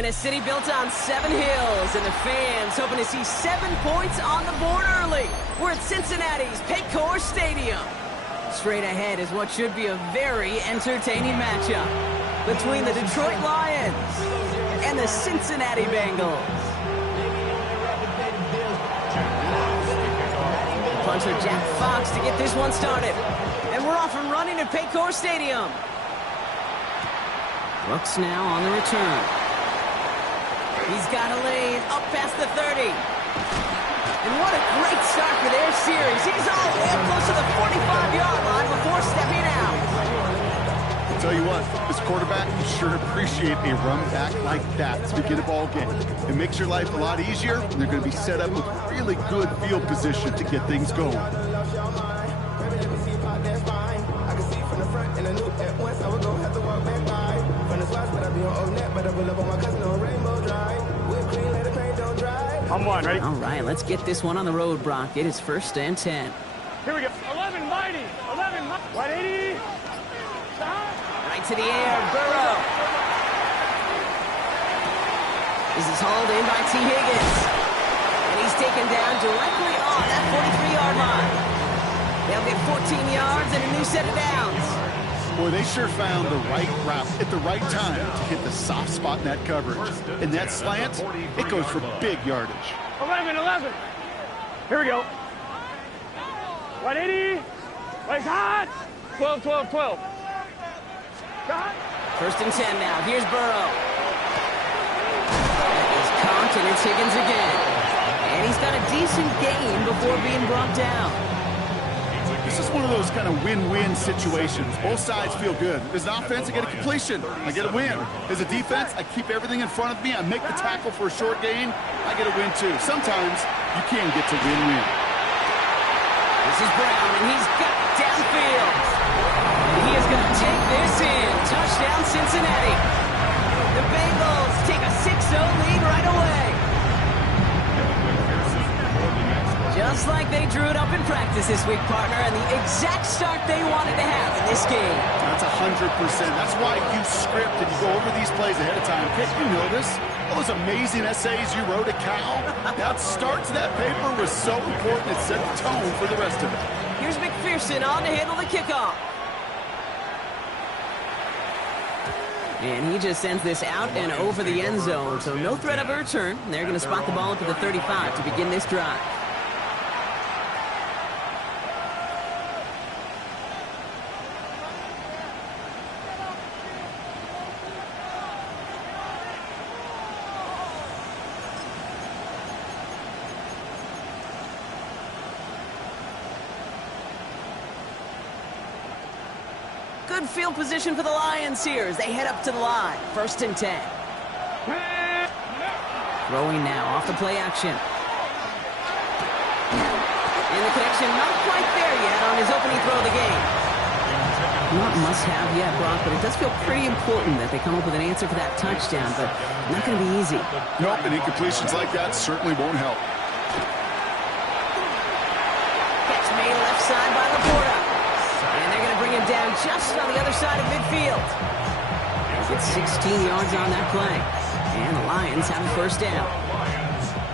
in a city built on 7 hills, and the fans hoping to see 7 points on the board early. We're at Cincinnati's Paycor Stadium. Straight ahead is what should be a very entertaining matchup between the Detroit Lions and the Cincinnati Bengals. Punter Jack Fox to get this one started. And we're off and running at Paycor Stadium. Brooks now on the return. He's got a lane up past the 30. And what a great start for their series. He's all the way up close to the 45-yard line before stepping out. I'll tell you what, this quarterback, you sure appreciate a run back like that to begin a ball game. It makes your life a lot easier, and they're going to be set up with really good field position to get things going. I'm one, ready? All right, let's get this one on the road, Brock. It is 1st and 10. Here we go. 11 mighty. 11 mighty. 180. Right to the air, Burrow. This is hauled in by T. Higgins. And he's taken down directly on that 43-yard line. They'll get 14 yards and a new set of downs. Boy, they sure found the right route at the right time to hit the soft spot in that coverage. And that slant, it goes for big yardage. 11. Here we go. 180. Wait, hot. 12. Got. 1st and 10 now. Here's Burrow. It's Conk, and it's Higgins again. And he's got a decent gain before being brought down. This is one of those kind of win-win situations. Both sides feel good. As an offense, I get a completion. I get a win. As a defense, I keep everything in front of me. I make the tackle for a short gain. I get a win, too. Sometimes you can get to win-win. This is Brown, and he's got it downfield. And he is going to take this in. Touchdown, Cincinnati. The Bengals take a 6-0 lead right away. Just like they drew it up in practice this week, partner, and the exact start they wanted to have in this game. That's 100%. That's why you script and you go over these plays ahead of time. Can't you notice all those amazing essays you wrote at Cal? That start to that paper was so important. It set the tone for the rest of it. Here's McPherson on to handle the kickoff. And he just sends this out and over the end zone, so no threat of a return. They're going to spot the ball up at the 35 to begin this drive. Good field position for the Lions here as they head up to the line. 1st and 10. Throwing now off the play action. And the connection not quite there yet on his opening throw of the game. Not must-have yet, Brock, but it does feel pretty important that they come up with an answer for that touchdown, but not going to be easy. Nope, and incompletions like that certainly won't help. Catch made left side by Laporta. And they're going to bring him down just on the other side of midfield. Get 16 yards on that play. And the Lions have a 1st down.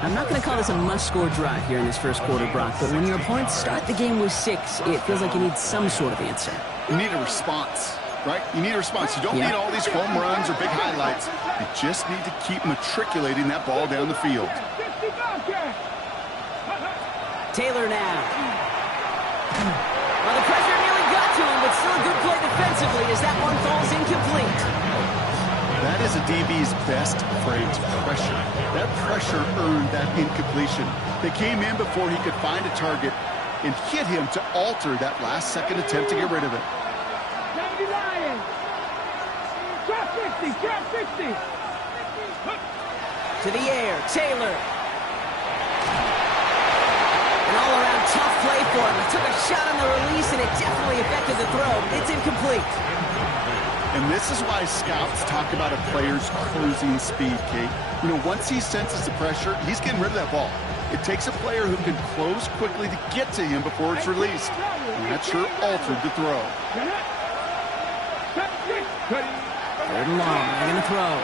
I'm not going to call this a must-score drive here in this first quarter, Brock, but when your opponents start the game with 6, it feels like you need some sort of answer. You need a response, right? You need a response. You don't need all these home runs or big highlights. You just need to keep matriculating that ball down the field. Taylor now. Well, the pressure nearly got to him, but still a good play defensively as that one falls incomplete. That is a DB's best phrase, pressure. That pressure earned that incompletion. They came in before he could find a target and hit him to alter that last-second attempt to get rid of it. Drop 60. To the air, Taylor. An all-around tough play for him. He took a shot on the release, and it definitely affected the throw. It's incomplete. And this is why scouts talk about a player's closing speed, Kate. You know, once he senses the pressure, he's getting rid of that ball. It takes a player who can close quickly to get to him before it's released. And that sure altered the throw. 3rd and long. They're going to throw.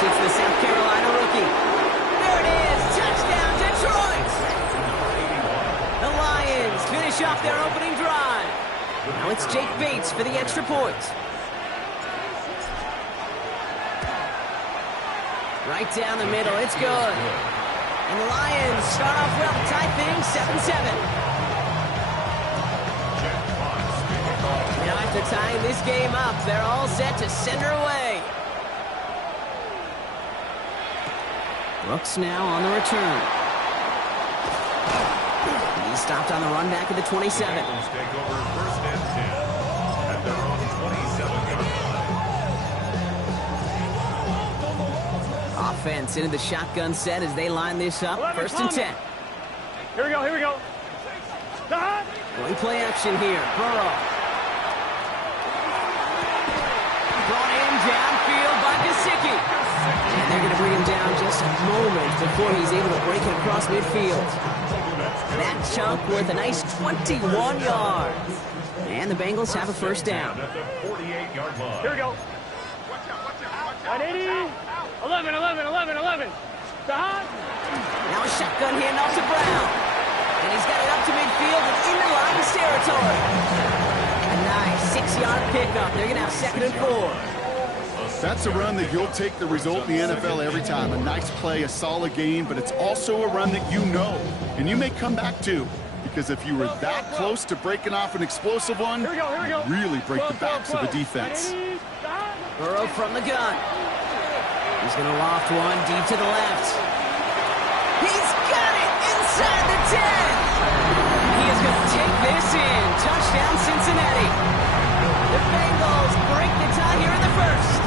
It's the South Carolina rookie. There it is. Touchdown, Detroit. The Lions finish off their opening drive. Now it's Jake Bates for the extra point. Right down the middle. It's good. And the Lions start off well to tie things 7-7. Now after tying this game up, they're all set to send her away. Brooks now on the return. He stopped on the run back at the 27. Take over first and 10 at their own 27-yard line. Offense into the shotgun set as they line this up. 11, First and 10. Here we go, here we go. Going play action here. Burrow. Brought in downfield by Gesicki. And they're going to bring him down just a moment before he's able to break it across midfield. That chunk worth a nice 21 yards. And the Bengals have a first down. At the 48-yard line. Here we go. 180. 11, 11, 11, 11. Now a shotgun handoff to Brown. And he's got it up to midfield and into Lions territory. A nice 6-yard pickup. They're going to have 2nd and 4. That's a run that you'll take the result in the NFL every time. A nice play, a solid game, but it's also a run that you know, and you may come back to. Because if you were that close to breaking off an explosive one, Here we go. really break the backs of the defense. Burrow from the gun. He's going to loft one deep to the left. He's got it inside the 10. He is going to take this in. Touchdown, Cincinnati. The Bengals break the tie here in the first.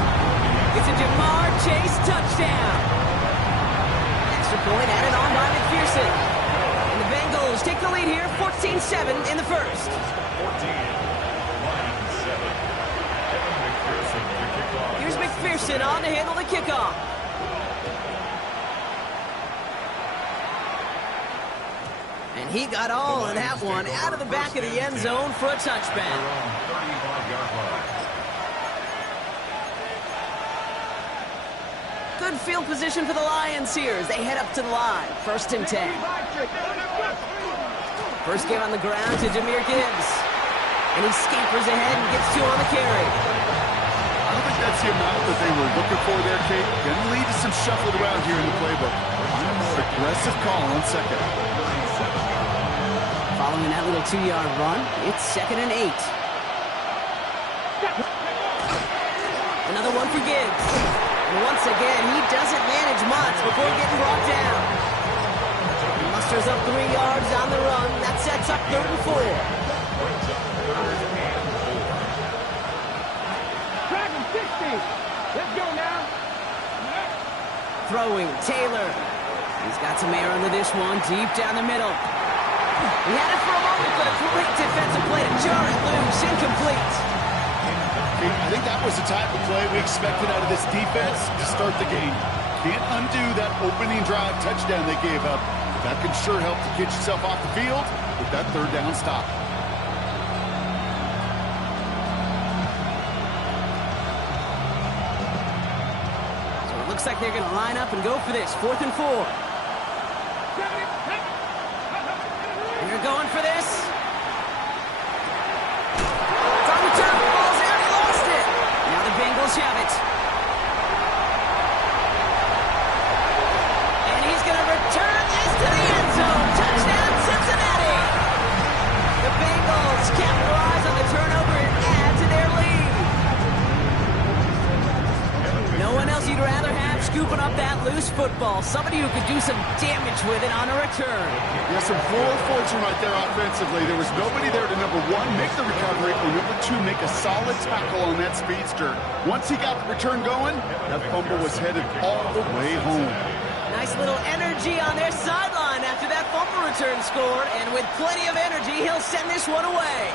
It's a Jamar Chase touchdown. Extra point added on by McPherson. And the Bengals take the lead here, 14-7 in the first. 14, Here's McPherson on to handle the kickoff. And he got all of that one out of the back of the end zone for a touchback. 35-yard line. Good field position for the Lions here as they head up to the line. First and 10. First game on the ground to Jahmyr Gibbs. And he scampers ahead and gets 2 on the carry. I don't think that's the amount that they were looking for there, Kate. Going to lead to some shuffled around here in the playbook. Aggressive call on 2nd. Following that little 2-yard run, it's 2nd and 8. Another one for Gibbs. And once again, he doesn't manage much before getting brought down. He musters up 3 yards on the run. That sets up 3rd and 4. Dragon 60. Let's go now. Throwing, Taylor. He's got some air under this one, deep down the middle. He had it for a moment, but a great defensive play to jar it loose, incomplete. I think that was the type of play we expected out of this defense to start the game. Can't undo that opening drive touchdown they gave up. That can sure help to get yourself off the field with that 3rd down stop. So it looks like they're going to line up and go for this. 4th and 4. They're going for this. It's on the turf. Ball's out. He lost it. Now the Bengals have it. And he's going to return this to the end zone. Touchdown, Cincinnati. The Bengals capitalize on the turnover and add to their lead. No one else you'd rather have scooping up that loose football. Somebody who could do some damage with it on a return. Yeah, some floral fortune right there offensively. There was nobody there to, number 1, make the recovery, or number 2, make a solid tackle on that speedster. Once he got the return going, that fumble was headed all the way home. Nice little energy on their sideline after that fumble return score, and with plenty of energy, he'll send this one away.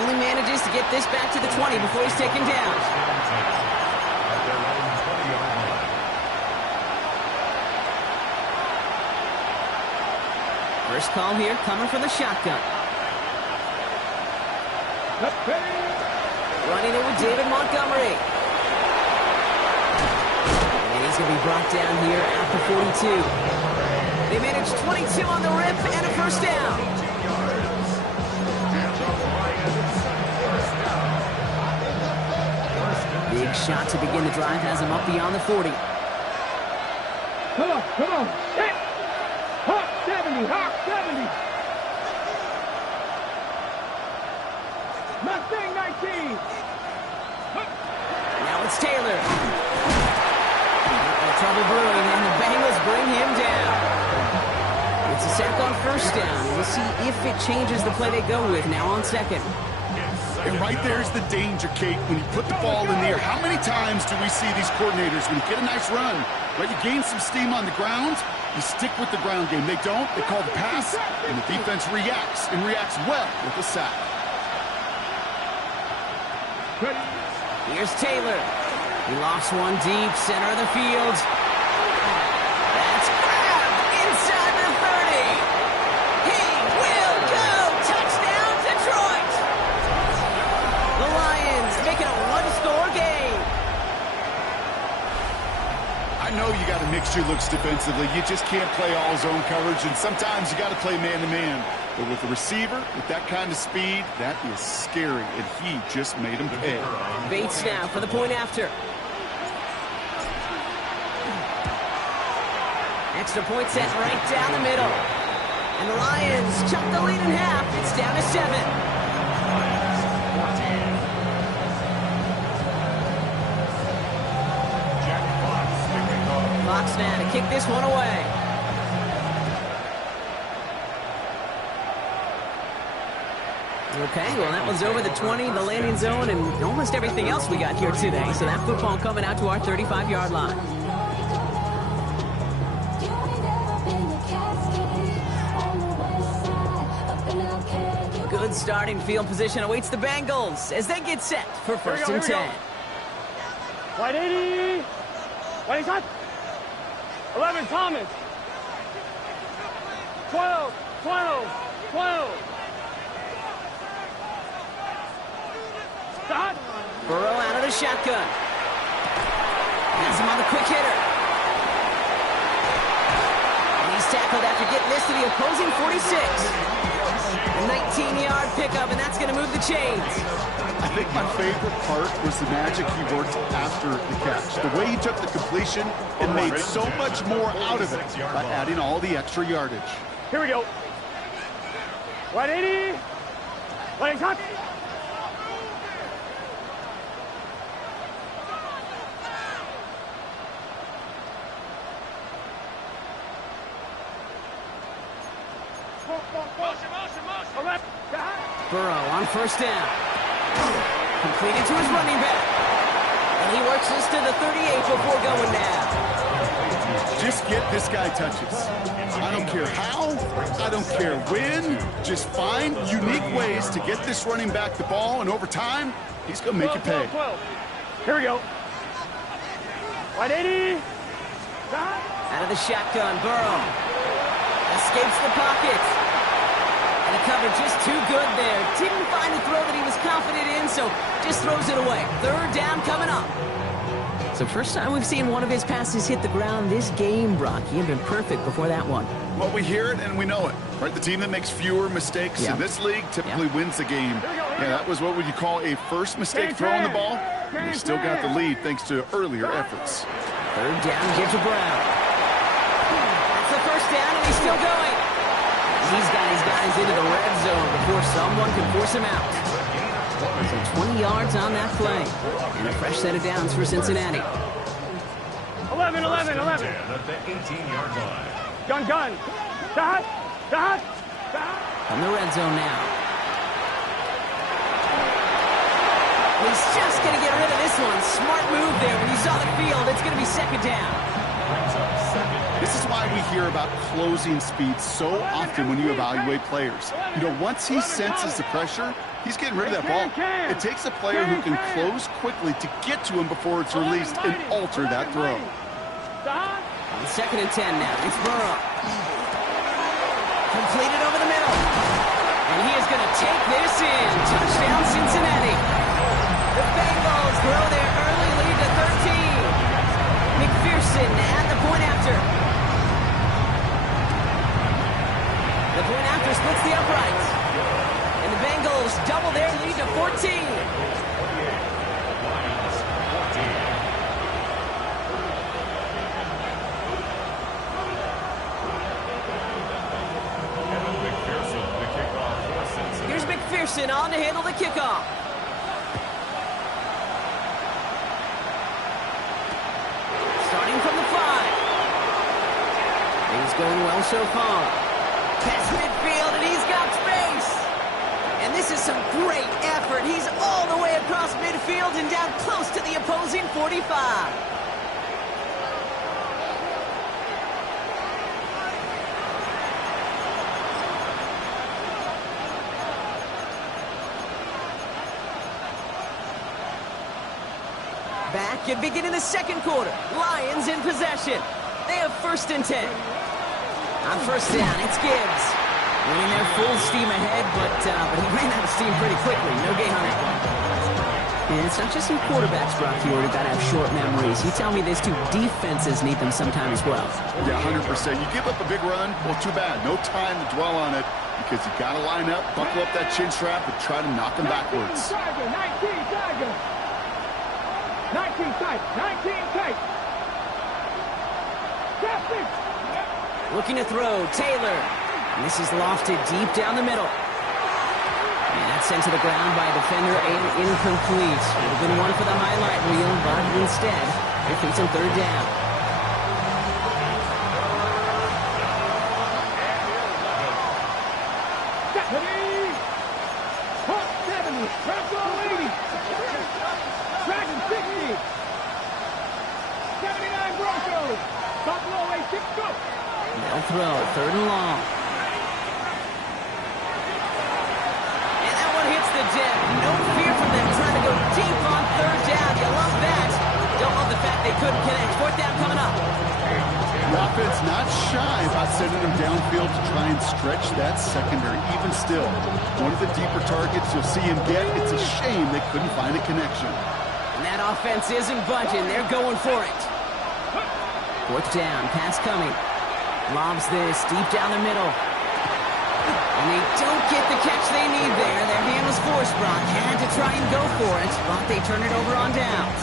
Only manages to get this back to the 20 before he's taken down. First call here coming from the shotgun. Running it with David Montgomery. He's going to be brought down here at the 42. They managed 22 on the rip and a first down. Big shot to begin the drive has him up beyond the 40. Come on. Hit. Hawk 70. Mustang 19. Now it's Taylor. Trouble brewing, and the Bengals bring him down. It's a sack on first down. We'll see if it changes the play they go with now on second. And right there's the danger, Kate, when you put the ball in the air. How many times do we see these coordinators, when you get a nice run, right, you gain some steam on the ground, you stick with the ground game. They don't, they call the pass, and the defense reacts, and reacts well with the sack. Here's Taylor. He lofts one deep, center of the field. That's grabbed inside the 30. He will go. Touchdown, Detroit. The Lions make it a one-score game. I know you got to mix your looks defensively. You just can't play all zone coverage, and sometimes you got to play man-to-man. But with the receiver, with that kind of speed, that is scary, and he just made him pay. Bates now for the point after. Extra point set right down the middle. And the Lions chop the lead in half. It's down to 7. Fox now to kick this one away. Okay, well, that one's over the 20, the landing zone, and almost everything else we got here today. So that football coming out to our 35-yard line. Good starting field position awaits the Bengals as they get set for first and 10. White 80. White hot. 11 Thomas. 12. Stop. Burrow out of the shotgun. Has him on the quick hitter. And he's tackled after getting this to the opposing 46. A 19-yard pickup, and that's going to move the chains. I think my favorite part was the magic he worked after the catch. The way he took the completion and made so much more out of it by adding all the extra yardage. Here we go. 180. White hot. Burrow on first down. Completed to his running back. And he works this to the 38 before going down. Just get this guy touches. I don't care how, I don't care when. Just find unique ways to get this running back the ball, and over time, he's going to make you pay. 12. Here we go. 180. Out of the shotgun, Burrow escapes the pocket. And the cover just too good there. Didn't find a throw that he was confident in, so just throws it away. Third down coming up. So first time we've seen one of his passes hit the ground this game, Brock. He had been perfect before that one. Well, we hear it and we know it, right? The team that makes fewer mistakes in this league typically wins the game. Yeah, that was what would you call a first mistake throwing the ball. He still got the lead thanks to earlier efforts. Third down, give to Brown. That's the first down, and he's still going. He's got his guys into the red zone before someone can force him out. So 20 yards on that play. And a fresh set of downs for Cincinnati. 11. At the 18-yard line. Gun. Dot. From the red zone now. He's just going to get rid of this one. Smart move there. When you saw the field, it's going to be second down. This is why we hear about closing speed so often when you evaluate players. You know, once he senses the pressure, he's getting rid of that ball. It takes a player who can close quickly to get to him before it's released and alter that throw. On second and 10 now, it's Burrow. Completed over the middle. And he is going to take this in. Touchdown, Cincinnati. The Bengals grow their early lead to 13. McPherson defender splits the uprights. And the Bengals double their lead to 14. Here's McPherson on to handle the kickoff. Starting from the 5. Things going well so far. Past midfield, and he's got space. And this is some great effort. He's all the way across midfield and down close to the opposing 45. Back and beginning the second quarter. Lions in possession. They have 1st and 10. On 1st down, it's Gibbs. Running there full steam ahead, but he ran out of steam pretty quickly. No gain on that one. And it's not just some quarterbacks, Brock, you got to have short memories. You tell me these two defenses need them sometime as well. Yeah, 100%. You give up a big run, well, too bad. No time to dwell on it because you got to line up, buckle up that chin strap, and try to knock them backwards. 19 tight. Looking to throw, Taylor. And this is lofted deep down the middle. And that's sent to the ground by a defender and incomplete. Would have been one for the highlight reel, but instead, they face him 3rd down. They'll throw, 3rd and long. And that one hits the deck. No fear from them trying to go deep on 3rd down. You love that. Don't love the fact they couldn't connect. 4th down coming up. The offense not shy about sending them downfield to try and stretch that secondary. Even still, one of the deeper targets you'll see him get. It's a shame they couldn't find a connection. And that offense isn't budging. They're going for it. 4th down, pass coming. Lobs this deep down the middle. And they don't get the catch they need there. Their hand was forced, Brock. Had to try and go for it, but they turn it over on downs.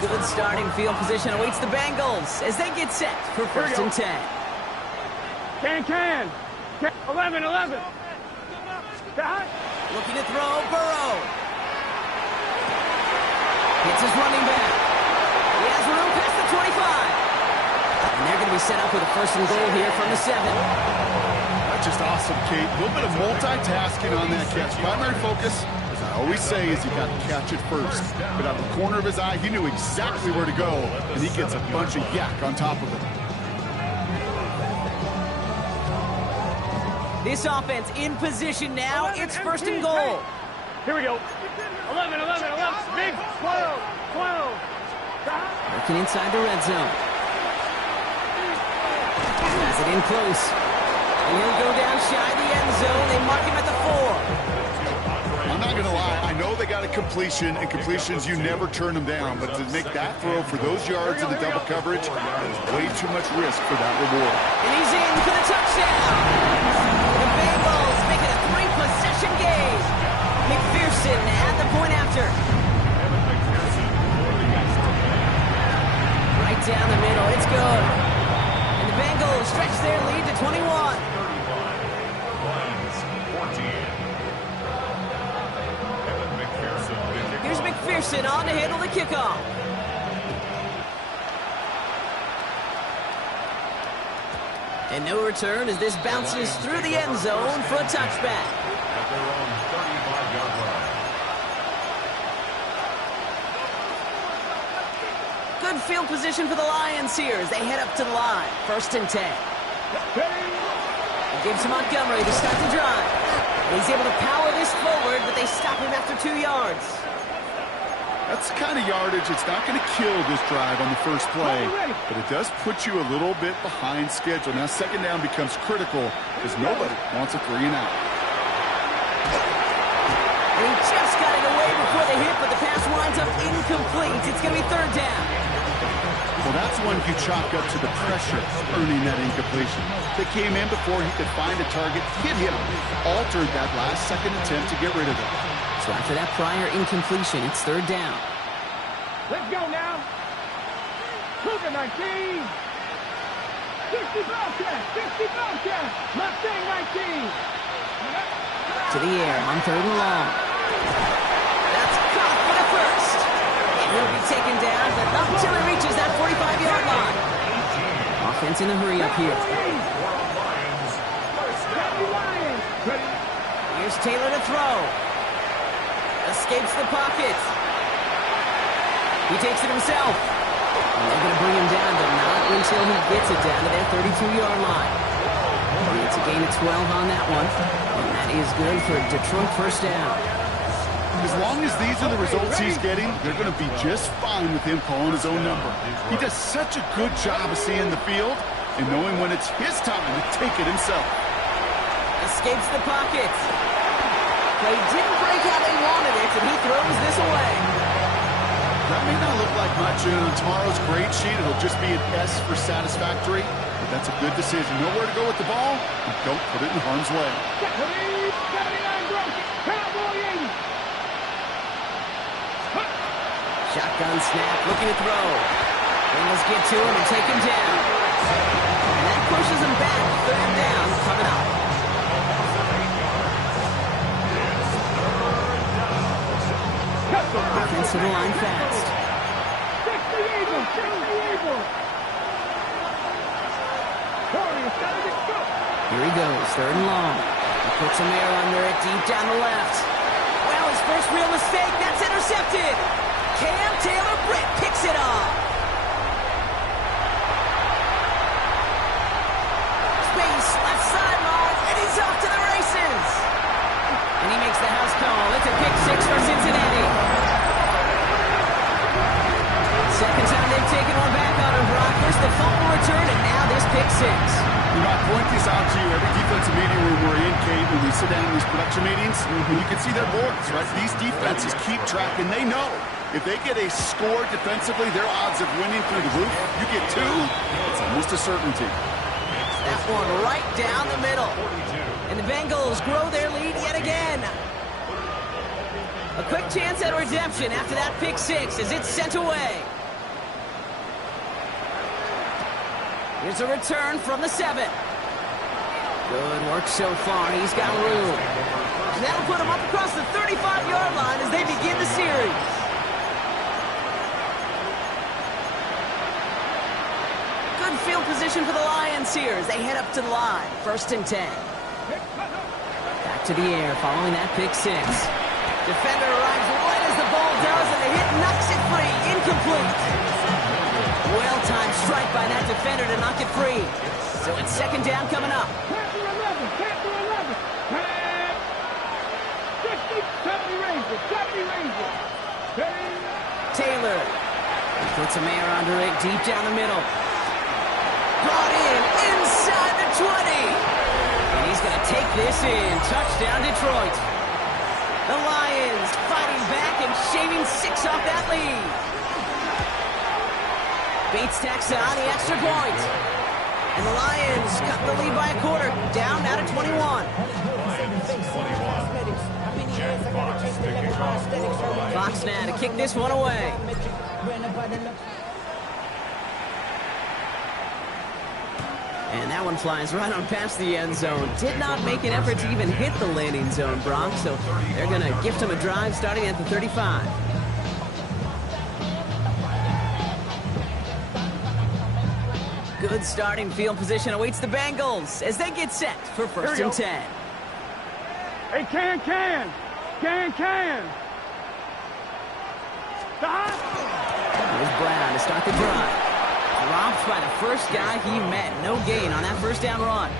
Good starting field position awaits the Bengals as they get set for 1st and 10. Can. 11. Looking to throw, Burrow. Hits his running back. He has room past the 25. And they're going to be set up with a 1st and goal here from the 7. That's just awesome, Kate. A little bit of multitasking on that catch. Primary focus, as I always say, is you got to catch it first. But out of the corner of his eye, he knew exactly where to go, and he gets a bunch of yak on top of it. This offense in position now. It's 1st and goal. Here we go. 11. Big 12. Working inside the red zone. Has it in close. And he'll go down shy of the end zone. They mark him at the 4. I'm not going to lie. I know they got a completion, and completions, you never turn them down. But to make that throw for those yards in the double coverage, there's way too much risk for that reward. And he's in for the touchdown. The Bengals make it a 3-possession game. McPherson at the point after. Right down the middle. It's good. And the Bengals stretch their lead to 21. Here's McPherson on to handle the kickoff. And no return as this bounces through the end zone for a touchback. At their own 35-yard line. Good field position for the Lions here as they head up to the line. 1st and 10. Gives to Montgomery to start the drive. And he's able to power this forward, but they stop him after 2 yards. That's the kind of yardage. It's not going to kill this drive on the first play, but it does put you a little bit behind schedule. Now, 2nd down becomes critical because nobody wants a 3 and out. And he just got it away before the hit, but the pass winds up incomplete. It's going to be 3rd down. Well, that's one you chalk up to the pressure earning that incompletion. They came in before he could find a target, hit him, altered that last-second attempt to get rid of it. So after that prior incompletion, it's third down. Let's go now. Cougar 19. 60 Bobcats. 60 Bobcats. Mustang 19. To the air on third and long. That's caught for the first. And he'll be taken down, but not until he reaches that 45-yard line. Offense in a hurry up here. Here's Taylor to throw. Escapes the pocket. He takes it himself. And they're going to bring him down, but not until he gets it down to their 32-yard line. It's a gain of 12 on that one. And that is good for Detroit first down. As long as these are the results he's getting, they're going to be just fine with him calling his own number. He does such a good job of seeing the field and knowing when it's his time to take it himself. Escapes the pocket. Play didn't break how they wanted it, and he throws this away. That may not look like much on tomorrow's grade sheet. It'll just be an S for satisfactory. But that's a good decision. Know where to go with the ball, and don't put it in harm's way. 79 broke. Cowboy 80. Shotgun snap, looking to throw. Bengals get to him and take him down. And that pushes him back. Third down coming up. Offense to the line fast. 60 Eagles. 60 Eagles. Warriors got to go. Here he goes, third and long. He puts some air under it, deep down the left. Well, his first real mistake, that's intercepted. Cam Taylor-Britt picks it off. Space, left sideline, and he's off to the races. And he makes the house call. It's a pick six for Cincinnati. Second time they've taken one back on him, Brock. First the fumble return, and now this pick six. You know, I point this out to you every defensive meeting room we're in, Kate, when we sit down in these production meetings, and you can see their boards, right? These defenses keep track, and they know if they get a score defensively, their odds of winning through the roof. You get two, it's almost a certainty. That one right down the middle. And the Bengals grow their lead yet again. A quick chance at redemption after that pick six as it's sent away. Here's a return from the 7. Good work so far. He's got room. And that'll put him up across the 35-yard line as they begin the series. Good field position for the Lions here as they head up to the line. First and 10. Back to the air following that pick six. Defender arrives right as the ball does, and the hit knocks it free. Incomplete. Well-timed strike by that defender to knock it free. So it's second down coming up. Panther 11. Panther 11. 60. 70 Rangers. 70 Rangers. Taylor puts some air under it deep down the middle. Brought in inside the 20. And he's going to take this in. Touchdown, Detroit. The Lions fighting back and shaving 6 off that lead. Bates tacks on the extra point. And the Lions cut the lead by a quarter, down now to 21. Fox now to kick this one away. And that one flies right on past the end zone. Did not make an effort to even hit the landing zone, Bronx. So they're going to gift him a drive starting at the 35. Good starting field position awaits the Bengals as they get set for first and 10. Hey, Can. Stop. Here's Brown to start the drive. Dropped by the first guy he met. No gain on that first down run.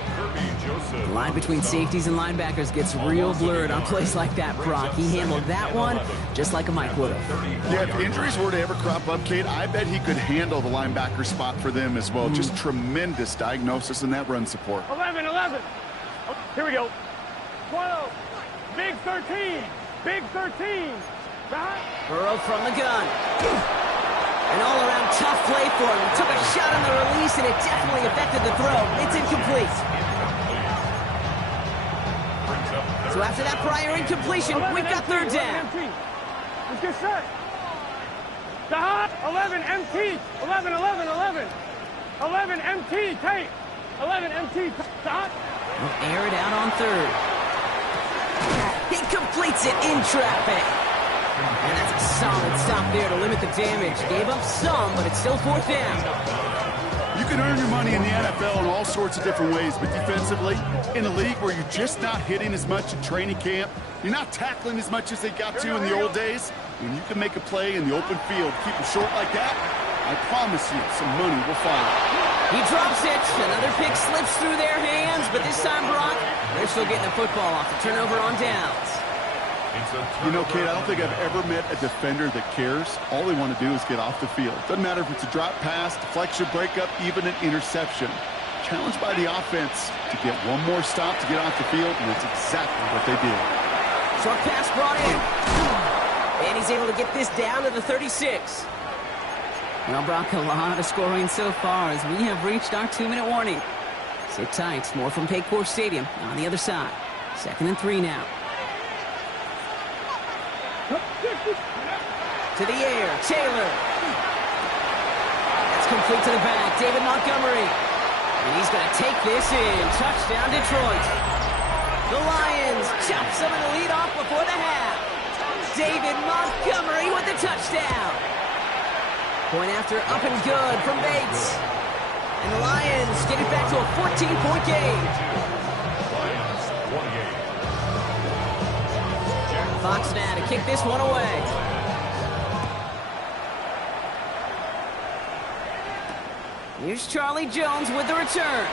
The line between safeties and linebackers gets real blurred on plays like that, Brock. He handled that one just like a Mike would have. Yeah, if injuries were to ever crop up, Kate, I bet he could handle the linebacker spot for them as well. Just tremendous diagnosis in that run support. 11. Oh, here we go. 12. Big 13. Big 13. Burrow from the gun. An all-around tough play for him. Took a shot on the release, and it definitely affected the throw. It's incomplete. So after that prior incompletion, we've got third down. Let's get set. The hot 11 MT. 11, 11, 11. 11 MT, tight. 11 MT, hot. We'll air it out on third. He completes it in traffic. And that's a solid stop there to limit the damage. Gave up some, but it's still fourth down. You can earn your money in the NFL in all sorts of different ways, but defensively, in a league where you're just not hitting as much in training camp, you're not tackling as much as they got to in the old days, when you can make a play in the open field, keep it short like that, I promise you some money will follow. He drops it. Another pick slips through their hands, but this time, Brock, they're still getting the football off the turnover on downs. You know, Kate, I don't think I've ever met a defender that cares. All they want to do is get off the field. Doesn't matter if it's a drop pass, deflection, breakup, even an interception. Challenged by the offense to get one more stop to get off the field, and that's exactly what they did. Short pass brought in. And he's able to get this down to the 36. Well, Brock, a lot of scoring so far as we have reached our 2-minute warning. Sit tight. More from Paycor Stadium on the other side. 2nd and 3 now. To the air, Taylor. That's complete to the back, David Montgomery. And he's going to take this in. Touchdown, Detroit. The Lions chop some of the lead off before the half. David Montgomery with the touchdown. Point after up and good from Bates. And the Lions get it back to a 14-point game. Fox now to kick this one away. Here's Charlie Jones with the return.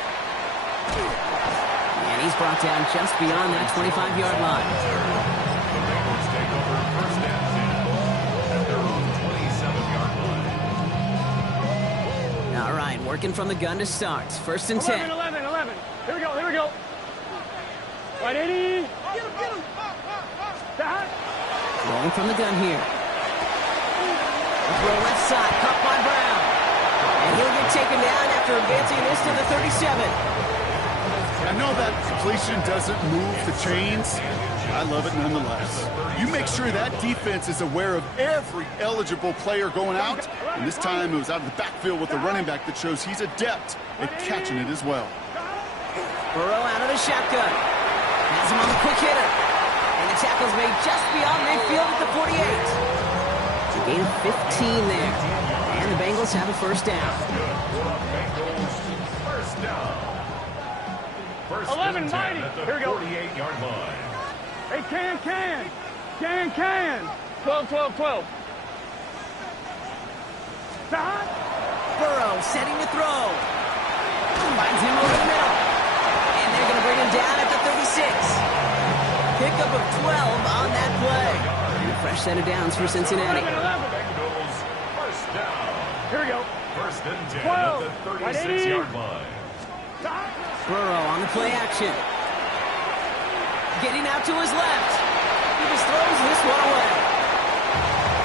And he's brought down just beyond that 25-yard line. All right, working from the gun to start. 1st and 10. 11, 11. Here we go, here we go. 180. Rolling from the gun here. Throw left side, caught by Brown. And he'll get taken down after advancing this to the 37. I know that completion doesn't move the chains. I love it nonetheless. You make sure that defense is aware of every eligible player going out. And this time it was out of the backfield with the running back that shows he's adept at catching it as well. Burrow out of the shotgun. Has him on the quick hitter. And the tackle's made just beyond midfield at the 48. It's a gain of 15 there. And the Bengals have a first down. First 11, mighty. Here we go. 48-yard line. Hey, can. 12, 12, 12. Stop. Burrow setting to throw. Finds him over the middle. And they're going to bring him down at the 36. Pickup of 12 on that play. And a fresh set of downs for Cincinnati. 11, 11. Bengals first down. Here we go. First and 10 12. at the 36-yard line. Stop. Burrow on the play action. Getting out to his left. He just throws this one away.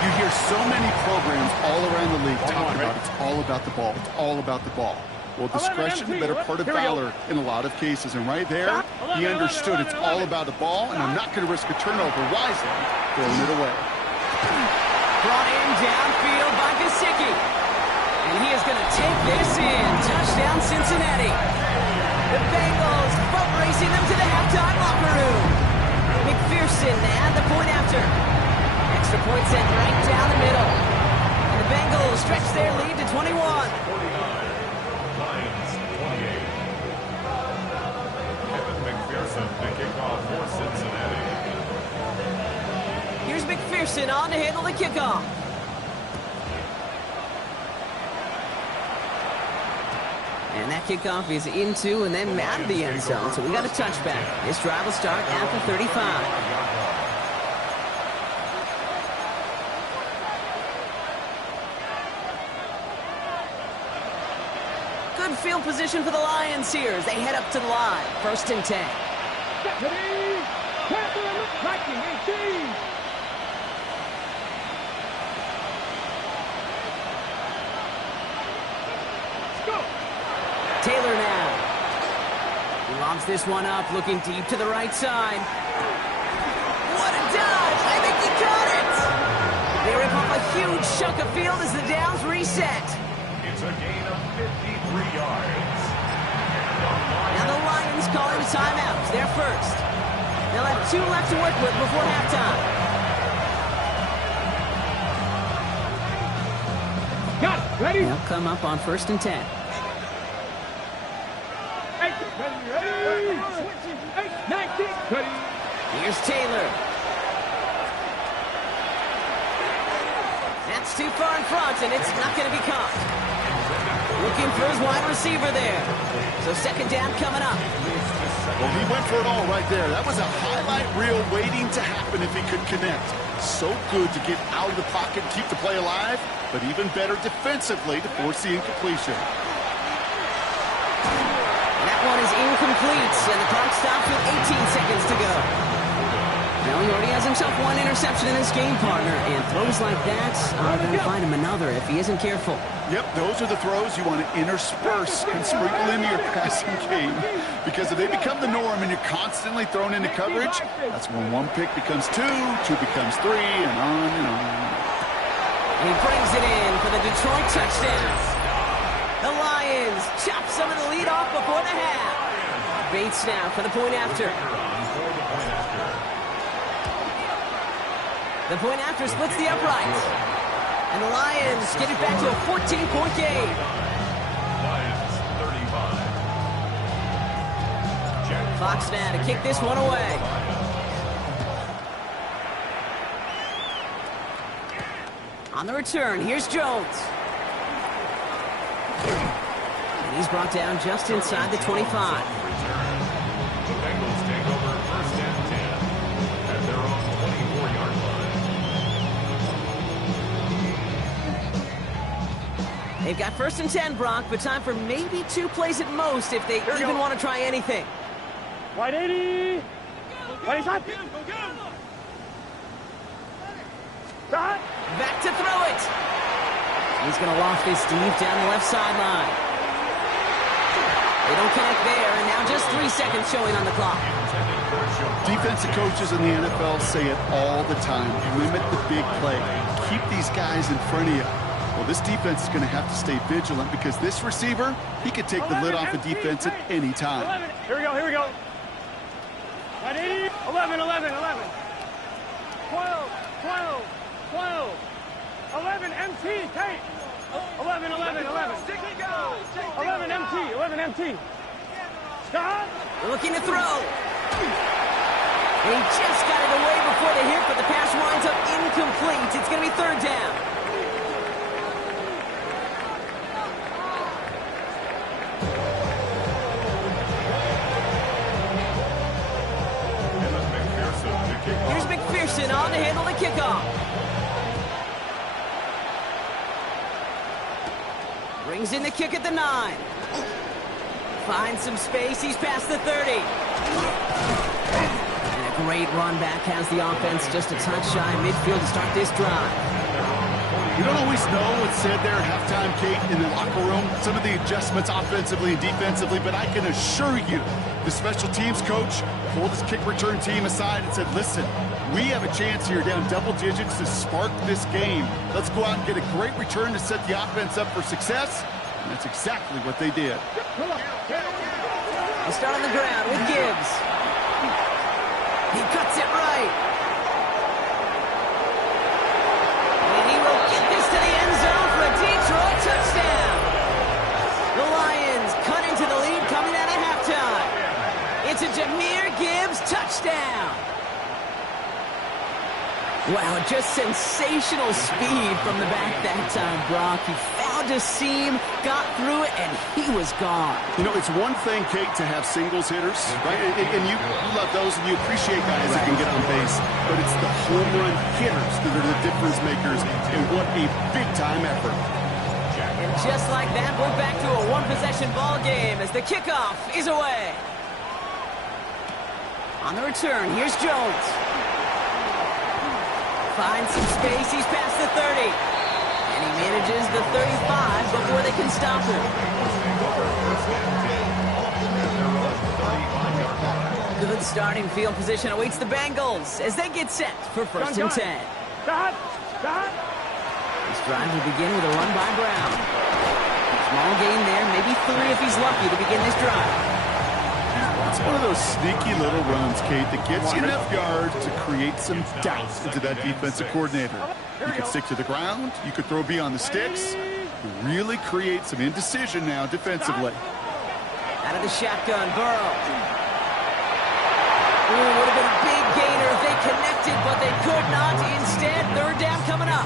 You hear so many programs all around the league talking about it's all about the ball. It's all about the ball. Well, discretion, the better part of valor in a lot of cases. And right there, he understood it's all about the ball, and I'm not going to risk a turnover wisely, throwing it away. Brought in downfield by Gesicki. And he is going to take this in. Touchdown, Cincinnati. The Bengals boat racing them to the halftime locker room. McPherson to add the point after. Extra point sent right down the middle. And the Bengals stretch their lead to 21. 49. Lions 28. Kevin McPherson to kick off for Cincinnati. Here's McPherson on to handle the kickoff. And that kickoff is into and then out of the end zone. So we got a touchback. This drive will start at the 35. Good field position for the Lions here as they head up to the line. 1st and 10. Taylor now. He lobs this one up, looking deep to the right side. What a dive! I think he caught it! They rip off a huge chunk of field as the downs reset. It's a gain of 53 yards. Now the Lions calling a timeout. They're first. They'll have 2 left to work with before halftime. Got it. Ready? They'll come up on 1st and 10. Ready? 19. Ready. Here's Taylor. That's too far in front, and it's not going to be caught. Looking for his wide receiver there. So 2nd down coming up. Well, he went for it all right there. That was a highlight reel waiting to happen if he could connect. So good to get out of the pocket and keep the play alive, but even better defensively to force the incompletion. That one is incomplete, and the clock stops with 18 seconds to go. Now he already has himself 1 interception in this game, partner, and throws like that are going to find him another if he isn't careful. Yep, those are the throws you want to intersperse and sprinkle into your passing game, because if they become the norm and you're constantly thrown into coverage, that's when 1 pick becomes 2, 2 becomes 3, and on and on. And he brings it in for the Detroit touchdown. The Lions chop some of the lead off before the half. Bates now for the point after. The point after splits the uprights. And the Lions get it back to a 14-point game. Lions 35. Fox now to kick this one away. On the return, here's Jones. And he's brought down just inside the 25. The Bengals take over 1st and 10 at their own 24-yard line. They've got 1st and 10, Brock, but time for maybe 2 plays at most if they even want to try anything. Wide 80. Wide shot. Shot. Back to throw it. He's going to loft this deep down the left sideline. They don't connect there, and now just 3 seconds showing on the clock. Defensive coaches in the NFL say it all the time. Limit the big play. Keep these guys in front of you. Well, this defense is going to have to stay vigilant because this receiver, he could take the lid off a defense at any time. 11. Here we go. Wide 80. 11. 11 MT, Tate. 11. 11 MT. Stop. They're looking to throw. And he just got it away before the hit, but the pass winds up incomplete. It's going to be 3rd down. Here's McPherson on to handle the kickoff. Brings in the kick at the 9. Finds some space. He's past the 30. And a great run back has the offense just a touch shy of midfield to start this drive. You don't always know what's said there at halftime, Kate, in the locker room. Some of the adjustments offensively and defensively, but I can assure you the special teams coach pulled his kick return team aside and said, listen, we have a chance here down double digits to spark this game. Let's go out and get a great return to set the offense up for success. And that's exactly what they did. They start on the ground with Gibbs. He cuts it right. And he will get this to the end zone for a Detroit touchdown. The Lions cut into the lead coming out of halftime. It's a Jahmyr Gibbs touchdown. Wow, just sensational speed from the back that time, Brock. He found a seam, got through it, and he was gone. You know, it's one thing, Kate, to have singles hitters, right? And you love those, and you appreciate guys that can get on base. But it's the home run hitters that are the difference makers, and what a big-time effort. And just like that, we're back to a one-possession ball game as the kickoff is away. On the return, here's Jones. Finds some space, he's past the 30. And he manages the 35 before they can stop him. Starting field position awaits the Bengals as they get set for first and 10. Stop. This drive will begin with a run by Brown. Small gain there, maybe 3 if he's lucky to begin this drive. It's one of those sneaky little runs, Kate, that gets you enough yards to create some doubt into that defensive coordinator. You could stick to the ground. You could throw beyond the sticks. Really create some indecision now defensively. Out of the shotgun, Burrow. Ooh, would have been a big gainer if they connected, but they could not. Instead, third down coming up.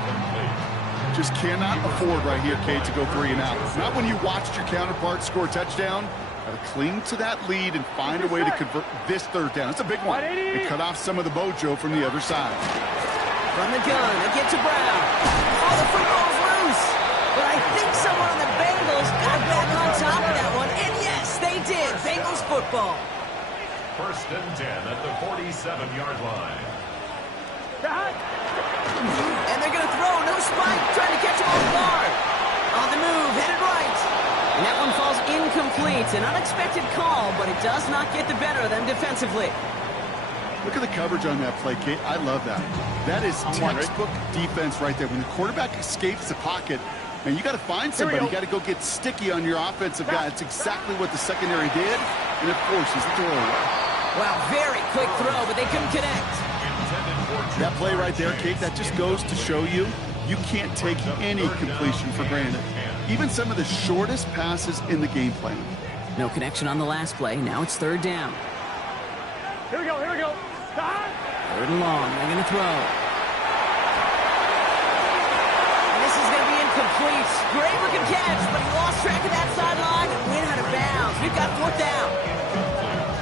Just cannot afford right here, Kate, to go 3 and out. Not when you watched your counterpart score a touchdown. Got to cling to that lead and find a way to convert this third down. It's a big one. And cut off some of the mojo from the other side. From the gun, they get to Brown. Oh, the football's loose. But I think someone on the Bengals got back on top of that one. And yes, they did. Bengals football. First and 10 at the 47-yard line. And they're going to throw. No spike. Trying to catch him off guard. On the move, headed right. And that one falls incomplete. An unexpected call, but it does not get the better of them defensively. Look at the coverage on that play, Kate. I love that. That is textbook defense right there. When the quarterback escapes the pocket, man, you got to find somebody. You got to go get sticky on your offensive guy. It's exactly what the secondary did, and it forces the throw away. Wow, very quick throw, but they couldn't connect. That play right there, Kate, that just goes to show you can't take any completion for granted. Even some of the shortest passes in the game plan. No connection on the last play. Now it's third down. Here we go. Stop. Third and long. They're going to throw. And this is going to be incomplete. Great looking catch, but he lost track of that sideline and went out of bounds. We've got fourth down.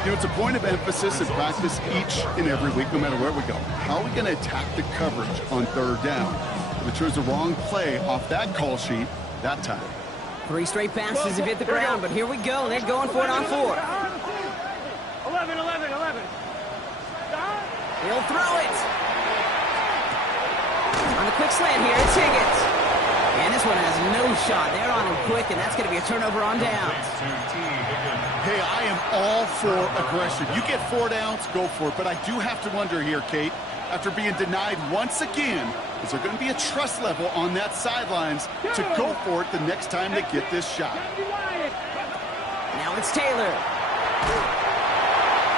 You know, it's a point of emphasis and practice each and every week, no matter where we go. How are we going to attack the coverage on third down? If we chose the wrong play off that call sheet that time. 3 straight passes have hit the ground, but here we go. They're going for it on 4. 11. He'll throw it. On the quick slant here, it's Higgins. And this one has no shot. They're on him quick, and that's going to be a turnover on downs. Hey, I am all for aggression. You get 4 downs, go for it. But I do have to wonder here, Kate, after being denied once again, is there going to be a trust level on that sidelines to go for it the next time they get this shot? Now it's Taylor.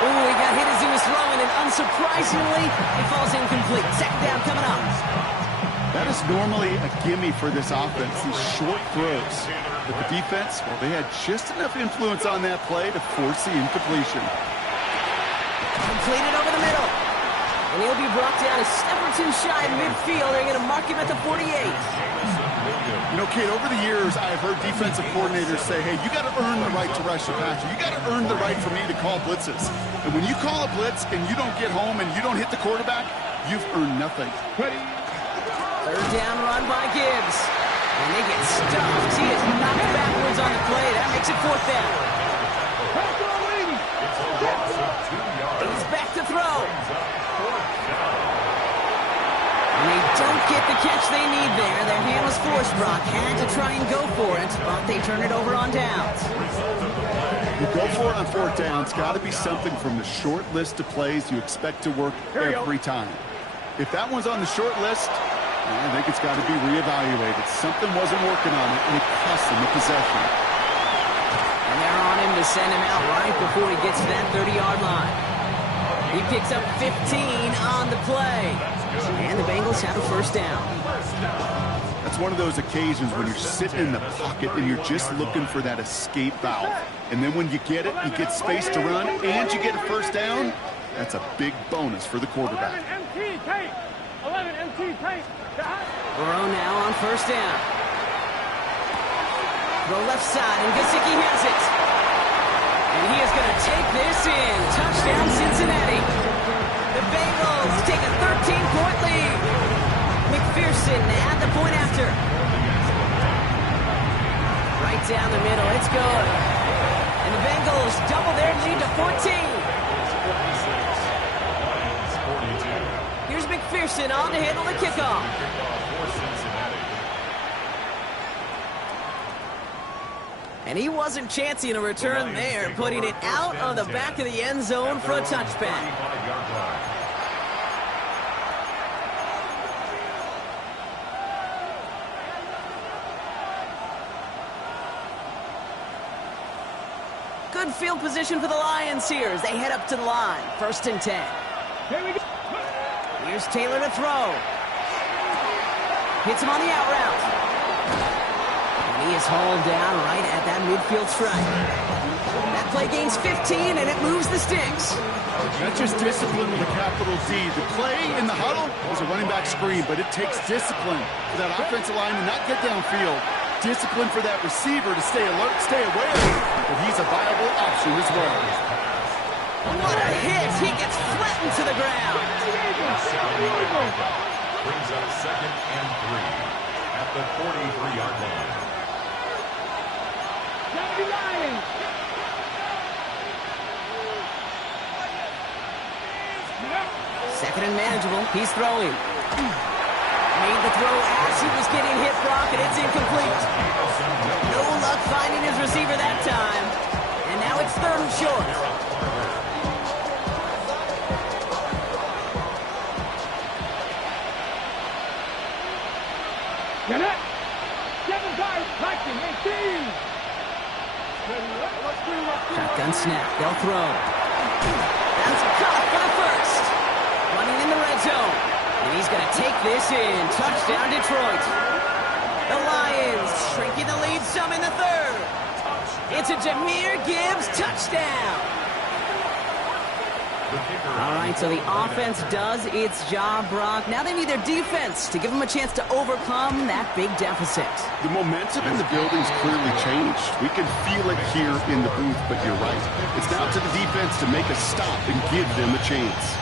Oh, he got hit as he was throwing, and unsurprisingly, it falls incomplete. Second down coming up. That is normally a gimme for this offense, these short throws. But the defense, well, they had just enough influence on that play to force the incompletion. Completed over the middle. And he'll be brought down a step or 2 shy of midfield. They're going to mark him at the 48. You know, Kate, over the years, I've heard defensive coordinators say, hey, you got to earn the right to rush the passer. You got to earn the right for me to call blitzes. And when you call a blitz and you don't get home and you don't hit the quarterback, you've earned nothing. Third down run by Gibbs. And they get stuffed. He is knocked backwards on the play. That makes it fourth down. He's back to throw. And they don't get the catch they need there. Their hand was forced, Brock. Had to try and go for it, but they turn it over on downs. You go for it on 4th down. It's got to be something from the short list of plays you expect to work every time. If that one's on the short list, I think it's got to be reevaluated. Something wasn't working on it, and it cost them the possession. And they're on him to send him out right before he gets to that 30-yard line. He picks up 15 on the play. And the Bengals have a first down. That's one of those occasions when you're sitting in the pocket and you're just looking for that escape valve. And then when you get it, you get space to run, and you get a first down. That's a big bonus for the quarterback. 11 MT tape. Burrow now on first down. The left side, and Gesicki has it. And he is going to take this in. Touchdown, Cincinnati. The Bengals take a 13-point lead. McPherson at the point after. Right down the middle, it's good. And the Bengals double their lead to 14. Here's McPherson on to handle the kickoff. And he wasn't chancing a return there, putting it out of the back of the end zone for a touchback. Good field position for the Lions here as they head up to the line. 1st and 10. Here we go. Here's Taylor to throw. Hits him on the out route. And he is hauled down right at that midfield stripe. That play gains 15, and it moves the sticks. That's just discipline with a capital D. The play in the huddle is a running back screen, but it takes discipline for that offensive line to not get downfield. Discipline for that receiver to stay alert, stay aware that he's a viable option as well. What a hit! He gets flattened to the ground. Brings up 2nd and 3 at the 43-yard line. Lions. Second and manageable. He's throwing. Made the throw as he was getting hit, Brock, and it's incomplete. No luck finding his receiver that time. And now it's 3rd and short. Get it. 7 guys, Viking, 18. Shotgun snap. They'll throw. That's caught for the first. Running in the red zone. And he's going to take this in. Touchdown, Detroit. The Lions shrinking the lead some in the 3rd. It's a Jahmyr Gibbs touchdown. All right, so the offense does its job, Brock. Now they need their defense to give them a chance to overcome that big deficit. The momentum in the building's clearly changed. We can feel it here in the booth, but you're right. It's now to the defense to make a stop and give them a chance.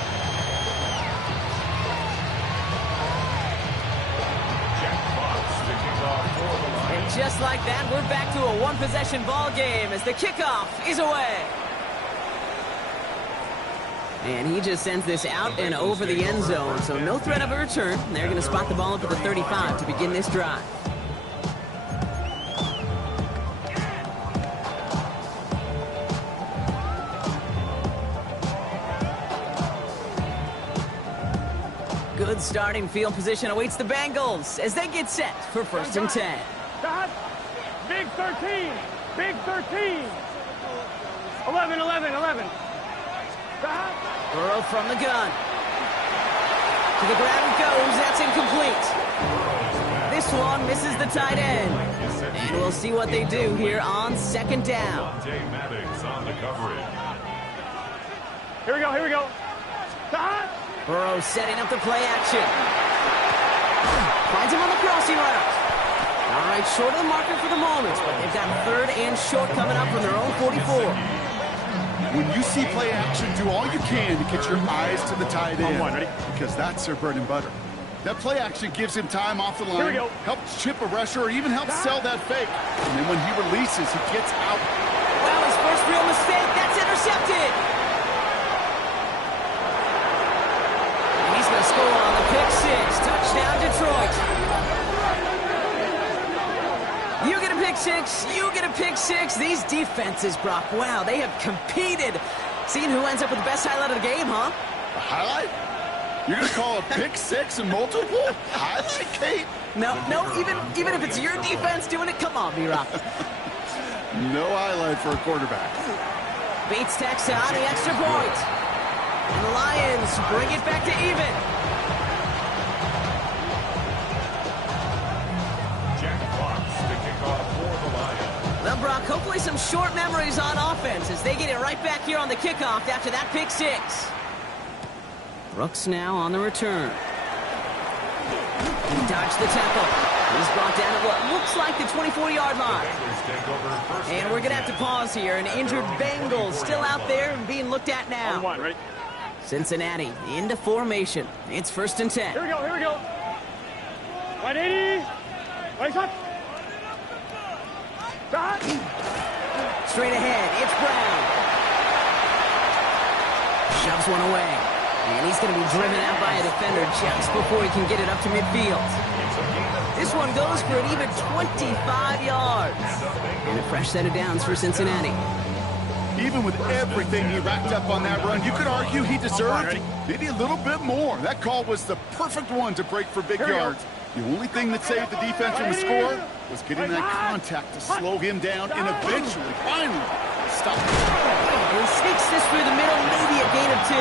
And just like that, we're back to a one-possession ball game as the kickoff is away. And he just sends this out and over the end zone, so no threat of a return. They're going to spot the ball up at the 35 to begin this drive. Good starting field position awaits the Bengals as they get set for 1st and 10. Big 13. Big 13. 11, 11, 11. Burrow from the gun. To the ground it goes. That's incomplete. This one misses the tight end. And we'll see what they do here on 2nd down. On the coverage. Here we go, here we go. Burrow setting up the play action. Finds him on the crossing route. All right, short of the marker for the moment, but they've got 3rd and short coming up from their own 44. When you see play action, do all you can to get your eyes to the tight end, because that's their bread and butter. That play action gives him time off the line, helps chip a rusher, or even helps sell that fake. And then when he releases, he gets out. Wow, his first real mistake. That's intercepted. And he's going to score on the pick 6. Touchdown, Detroit. You get a pick 6. You get a pick 6. These defenses, Brock, wow, they have competed. Seeing who ends up with the best highlight of the game, huh? A highlight? You're going to call a pick 6 and multiple? Highlight, Kate? No, even if it's your defense doing it, come on, B-Rock. No highlight for a quarterback. Bates tacks on the extra point. And the Lions bring it back to even. Well, Brock, hopefully some short memories on offense as they get it right back here on the kickoff after that pick 6. Brooks now on the return. He dodged the tackle. He's brought down at what looks like the 24-yard line. And we're going to have to pause here. An injured Bengal still out there and being looked at now. Cincinnati into formation. It's 1st and 10. Here we go, here we go. 180. Right up. Straight ahead, it's Brown. Shoves one away. And he's going to be driven out by a defender just before he can get it up to midfield. This this one goes for an even 25 yards. And a fresh set of downs for Cincinnati. Even with everything he racked up on that run, you could argue he deserved maybe a little bit more. That call was the perfect one to break for big yards. The only thing that saved the defense from the score was getting that contact to slow him down and eventually, finally, stop him. And he sneaks this through the middle, maybe a gain of 2.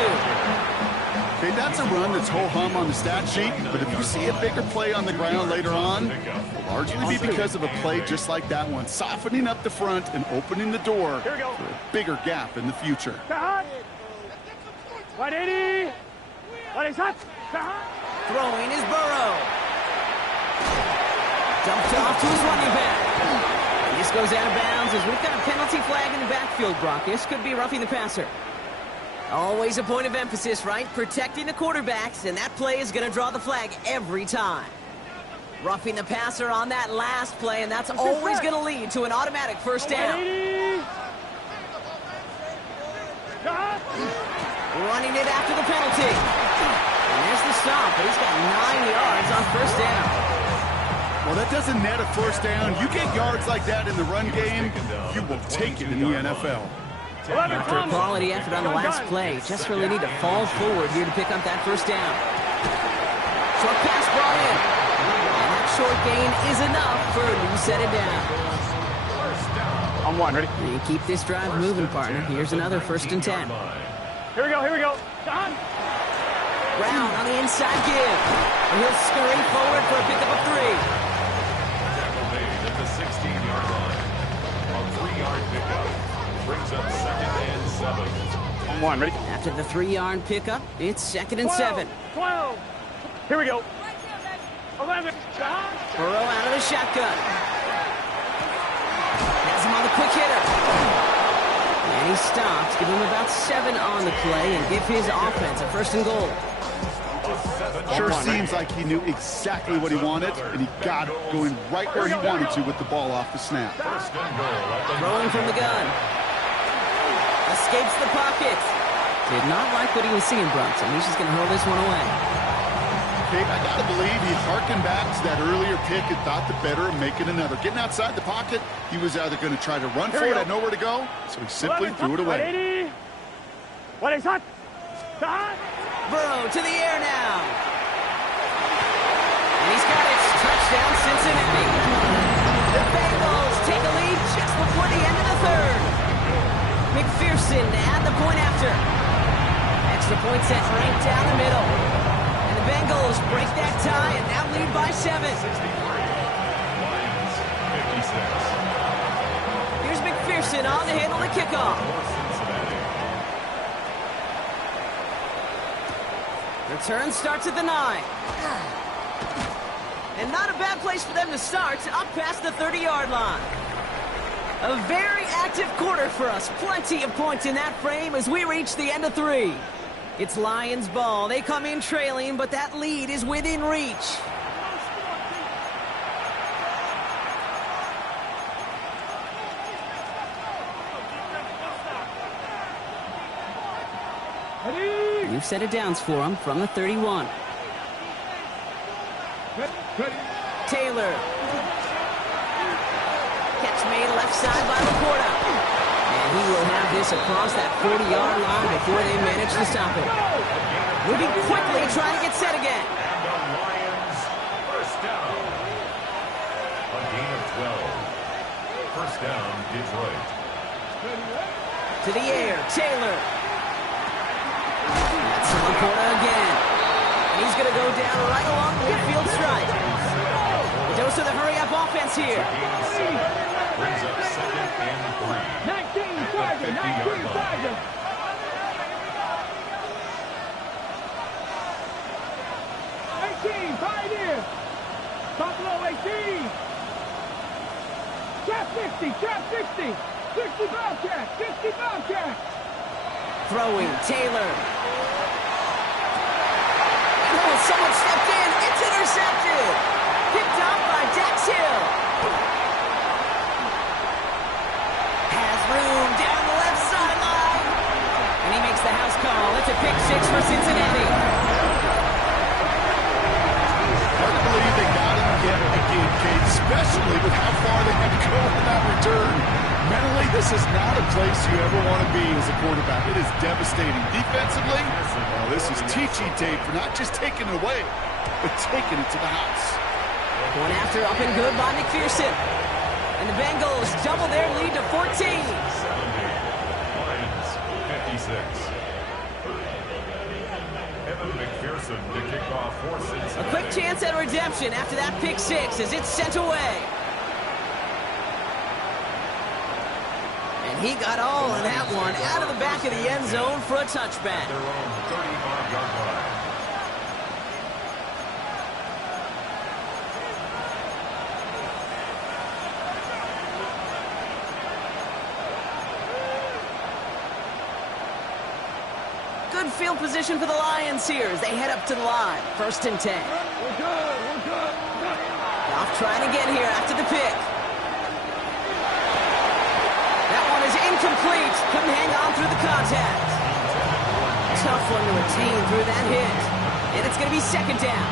Okay, that's a run that's ho-hum on the stat sheet, but if you see a bigger play on the ground later on, it'll largely be because of a play just like that one, softening up the front and opening the door for a bigger gap in the future. 180. Throwing is Burrow. Dumped off to his running back. And this goes out of bounds as we've got a penalty flag in the backfield, Brock. This could be roughing the passer. Always a point of emphasis, right? Protecting the quarterbacks, and that play is going to draw the flag every time. Roughing the passer on that last play, and that's always going to lead to an automatic first down. Running it after the penalty. And there's the stop, but he's got 9 yards on first down. Well, that doesn't net a first down. You get yards like that in the run game, you will take it in the NFL. After a quality effort on the last play, just really need to fall forward here to pick up that first down. Short pass brought in. And that short gain is enough for a new set of downs. On one, ready? You keep this drive moving, partner. Here's another 1st and 10. Here we go. Don. Brown on the inside give. And he'll scurry forward for a pickup of 3. Tackle made at the 16-yard line. A 3-yard pickup brings up 2nd and 7. On one, ready? After the 3-yard pickup, it's 2nd and 7. 12. Here we go. 11. Burrow out of the shotgun. Has him on the quick hitter. And he stops. Give him about 7 on the play and give his offense a 1st and goal. Sure seems like he knew exactly what he wanted, and he got it going right where he wanted to with the ball off the snap. Throwing from the gun. Escapes the pocket. Did not like what he was seeing, Brunson. He's just going to hurl this one away. Okay, I got to believe he harkened back to that earlier pick and thought the better of making another. Getting outside the pocket, he was either going to try to run for it, had nowhere to go, so he simply threw it away. 180. 180. Hot. Burrow to the air now. And he's got it. Touchdown, Cincinnati. The Bengals take a lead just before the end of the 3rd. McPherson to add the point after. Extra point set right down the middle. And the Bengals break that tie and now lead by 7. Lions 56. Here's McPherson on the handle to kickoff. Return starts at the 9. And not a bad place for them to start, up past the 30-yard line. A very active quarter for us. Plenty of points in that frame as we reach the end of 3. It's Lions ball. They come in trailing, but that lead is within reach. New set of downs for him from the 31. Taylor. Catch made left side by Laporta. And he will have this across that 40-yard line before they manage to stop it. Moving quickly, trying to get set again. And the Lions first down. A gain of 12. First down, Detroit. To the air, Taylor. That's Laporta again. And he's going to go down right along the midfield stripe. A dose of the hurry-up offense here. Brings up 2nd and 3. 19 Tiger, 19 Tiger. 18, Pioneer. Top low, 18. Trap 60, trap 60. 60 Bobcat, 60 Bobcat. Throwing, Taylor. Oh, someone stepped in. It's intercepted. Picked off by Dax Hill. Has room down the left sideline. And he makes the house call. It's a pick 6 for Cincinnati. Hard to believe they got him again. Kate, especially with how far they had to go on that return. Mentally, this is not a place you ever want to be as a quarterback. It is devastating. Defensively, well, this is teaching tape for not just taking it away, but taking it to the house. Going after, up and good by McPherson. And the Bengals double their lead to 14. 70. Lions 56. Evan McPherson to kick off for Cincinnati. A quick chance at redemption after that pick six as it's sent away. And he got all of that one out of the back of the end zone for a touchback. Their own 35-yard line. Good field position for the Lions here as they head up to the line. 1st and 10. We're good. Goff trying again here after the pick. That one is incomplete. Couldn't hang on through the contact. Tough one to retain through that hit. And it's going to be 2nd down.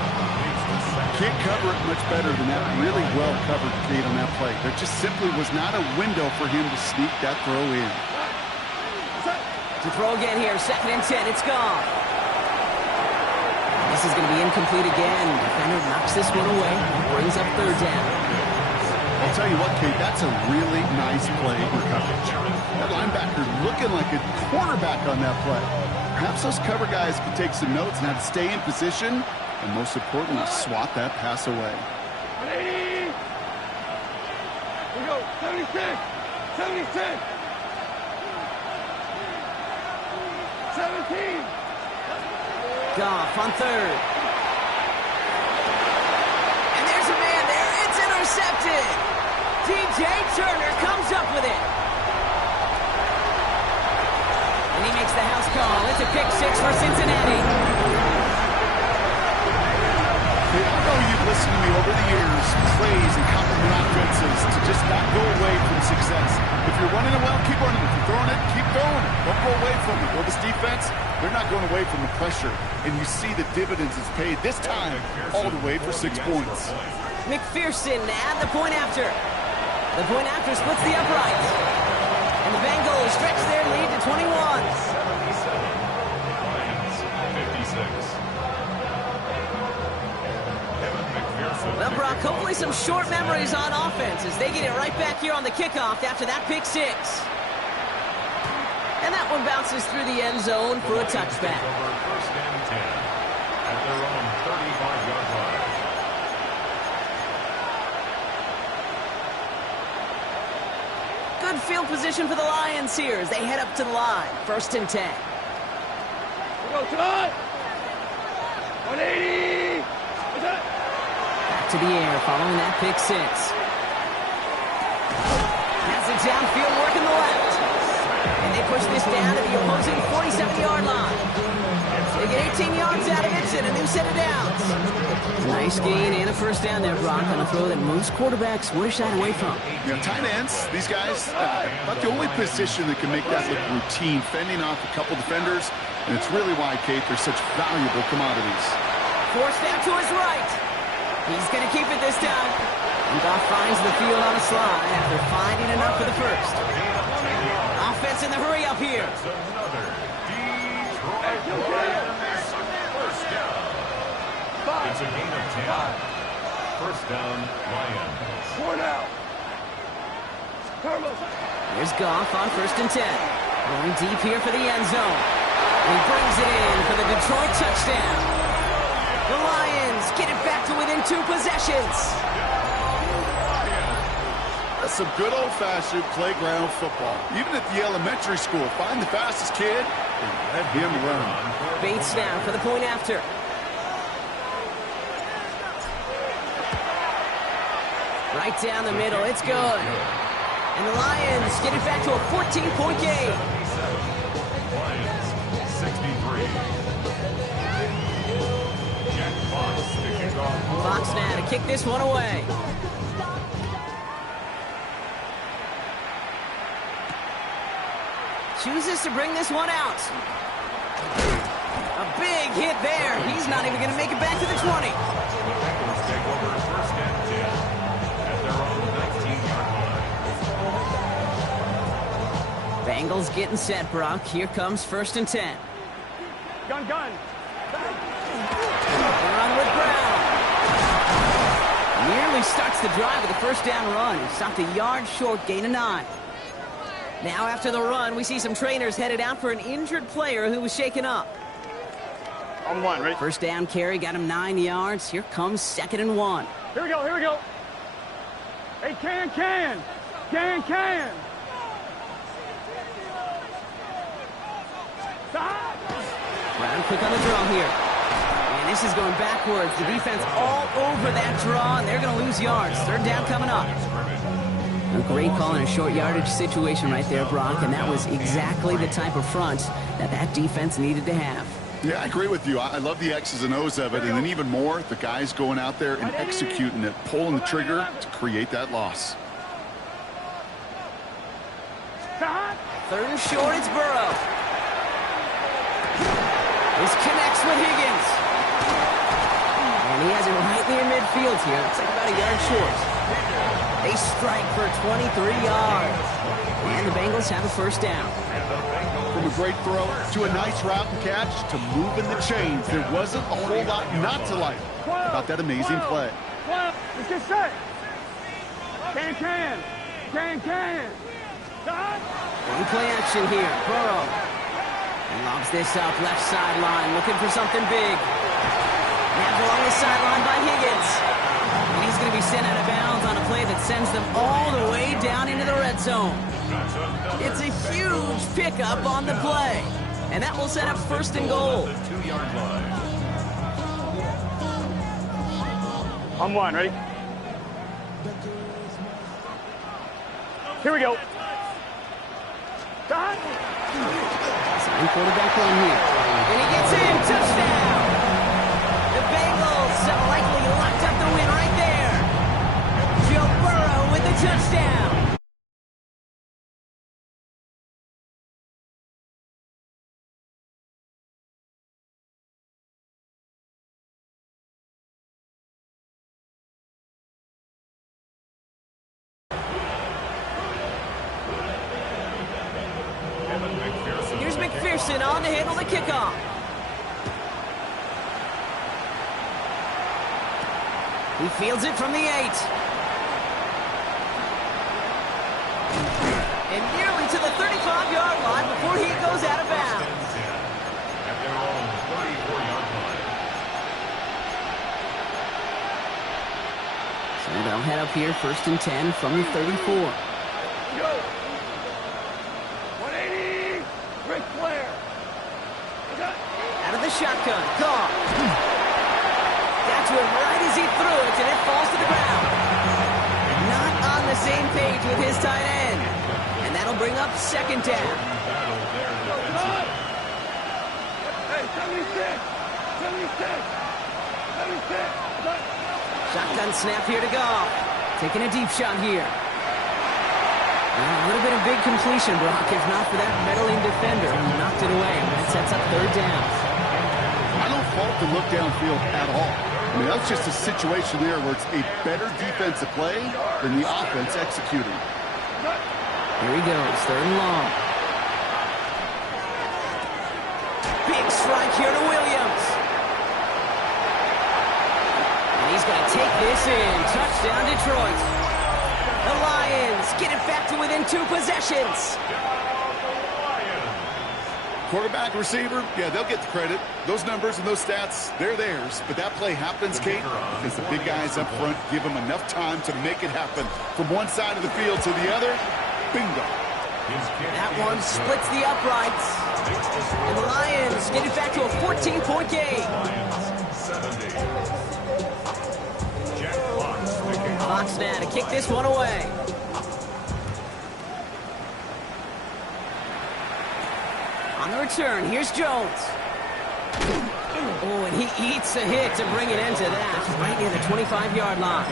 Can't cover it much better than that. Really well covered, Kate, on that play. There just simply was not a window for him to sneak that throw in. To throw again here, 2nd and 10, it's gone. This is going to be incomplete again. Defender knocks this one away, brings up 3rd down. I'll tell you what, Kate, that's a really nice play in coverage. That linebacker looking like a quarterback on that play. Perhaps those cover guys can take some notes on how to stay in position, and most importantly, swat that pass away. 180. We go, 76. 17. Goff on 3rd. And there's a man there. It's intercepted. DJ Turner comes up with it. And he makes the house call. It's a pick six for Cincinnati. Hey, I know you've listened to me over the years praise and compliment offenses to just not go away from success. If you're running it well, keep running. If you're throwing it, keep throwing it. Don't go away from it. Well, this defense, they're not going away from the pressure. And you see the dividends it's paid this time all the way for 6 points. McPherson at the point after. The point after splits the upright. And the Bengals stretch their lead to 21. 77. Lions 56. Well, Brock, hopefully some short memories on offense as they get it right back here on the kickoff after that pick six. And that one bounces through the end zone for a touchback. 1st and 10 at their own 35-yard line. Good field position for the Lions here as they head up to the line. 1st and 10. We go, Todd. 180. What's that? To the air following that pick six. Has it downfield working the left. And they push this down to the opposing 47-yard line. They get 18 yards out of it and a new set of downs. Nice gain and a 1st down there, Brock, on a throw that most quarterbacks would have shied away from. You know, tight ends, these guys, not the only position that can make that look routine, fending off a couple defenders, and it's really why, Kate, they're such valuable commodities. Forced out to his right. He's going to keep it this time. And Goff finds the field on a slide after finding enough for the 1st. Offense in the hurry up here. Another Detroit Lions 1st down. It's a gain of 10. 1st down, Lions. 4 now. Carlos. Here's Goff on 1st and 10. Going deep here for the end zone. And he brings it in for the Detroit touchdown. The Lions get it back to within 2 possessions. That's some good old-fashioned playground football. Even at the elementary school, find the fastest kid and let him run. Bates now for the point after. Right down the middle, it's good. And the Lions get it back to a 14-point game. Lions 63. Jack Fox to kick off. Fox now to kick this one away. Chooses to bring this one out. A big hit there. He's not even going to make it back to the 20. The Bengals take over 1st and 10. Bengals getting set, Brock. Here comes 1st and 10. Gun. Run with Brown. Nearly starts the drive with a 1st down run. He stopped a yard short, gain of 9. Now after the run, we see some trainers headed out for an injured player who was shaken up. On 1, right? 1st down carry, got him 9 yards. Here comes 2nd and 1. Here we go. Hey, can. Brown quick on the draw here. And this is going backwards. The defense all over that draw, and they're going to lose yards. 3rd down coming up. A great call in a short yardage situation right there, Brock, and that was exactly the type of front that defense needed to have. Yeah, I agree with you. I love the X's and O's of it, and then even more, the guys going out there and executing it, pulling the trigger to create that loss. 3rd and short, it's Burrow. This connects with Higgins. And he has it right near midfield here. Looks like about a yard short. They strike for 23 yards. And the Bengals have a 1st down. From a great throw to a nice route and catch to moving the chains, there wasn't a whole lot not to like about that amazing play. Let's get set. Can. One play action here. Burrow. And lobs this up left sideline, looking for something big. Now along the sideline by Higgins. And he's going to be sent out of bounds on a play that sends them all the way down into the red zone. It's a huge pickup on the play. And that will set up 1st and goal. On 1, ready? Here we go. Sign quarterback run here. And he gets in. Touchdown. The Bengals have likely locked up the win right there. Joe Burrow with the touchdown. Here's McPherson on to handle the kickoff. He fields it from the 8. And nearly to the 35-yard line before he goes out of bounds. At their own 34-yard line. So they'll head up here 1st and 10 from the 34. Go. 180. Ric Flair. Out of the shotgun. Caught. Got to him right as he threw it, and it falls to the ground. Not on the same page with his tight end. And that'll bring up 2nd down. Hey, 76. Shotgun snap here to go. Taking a deep shot here. A little bit of big completion, Brock, if not for that meddling defender who knocked it away. And that sets up 3rd down. I don't fault the look downfield at all. I mean, that's just a situation there where it's a better defensive play than the offense executing. Here he goes, 3rd and long. Big strike here to Williams. And he's going to take this in. Touchdown, Detroit. The Lions get it back to within 2 possessions. Quarterback, receiver, yeah, they'll get the credit. Those numbers and those stats, they're theirs. But that play happens, Kate, because the big guys up front give them enough time to make it happen. From one side of the field to the other, bingo. That one splits the uprights. And the Lions get it back to a 14-point game. Fox now to kick this one away. On the return, here's Jones. Oh, and he eats a hit to bring it into that. Right near the 25-yard line.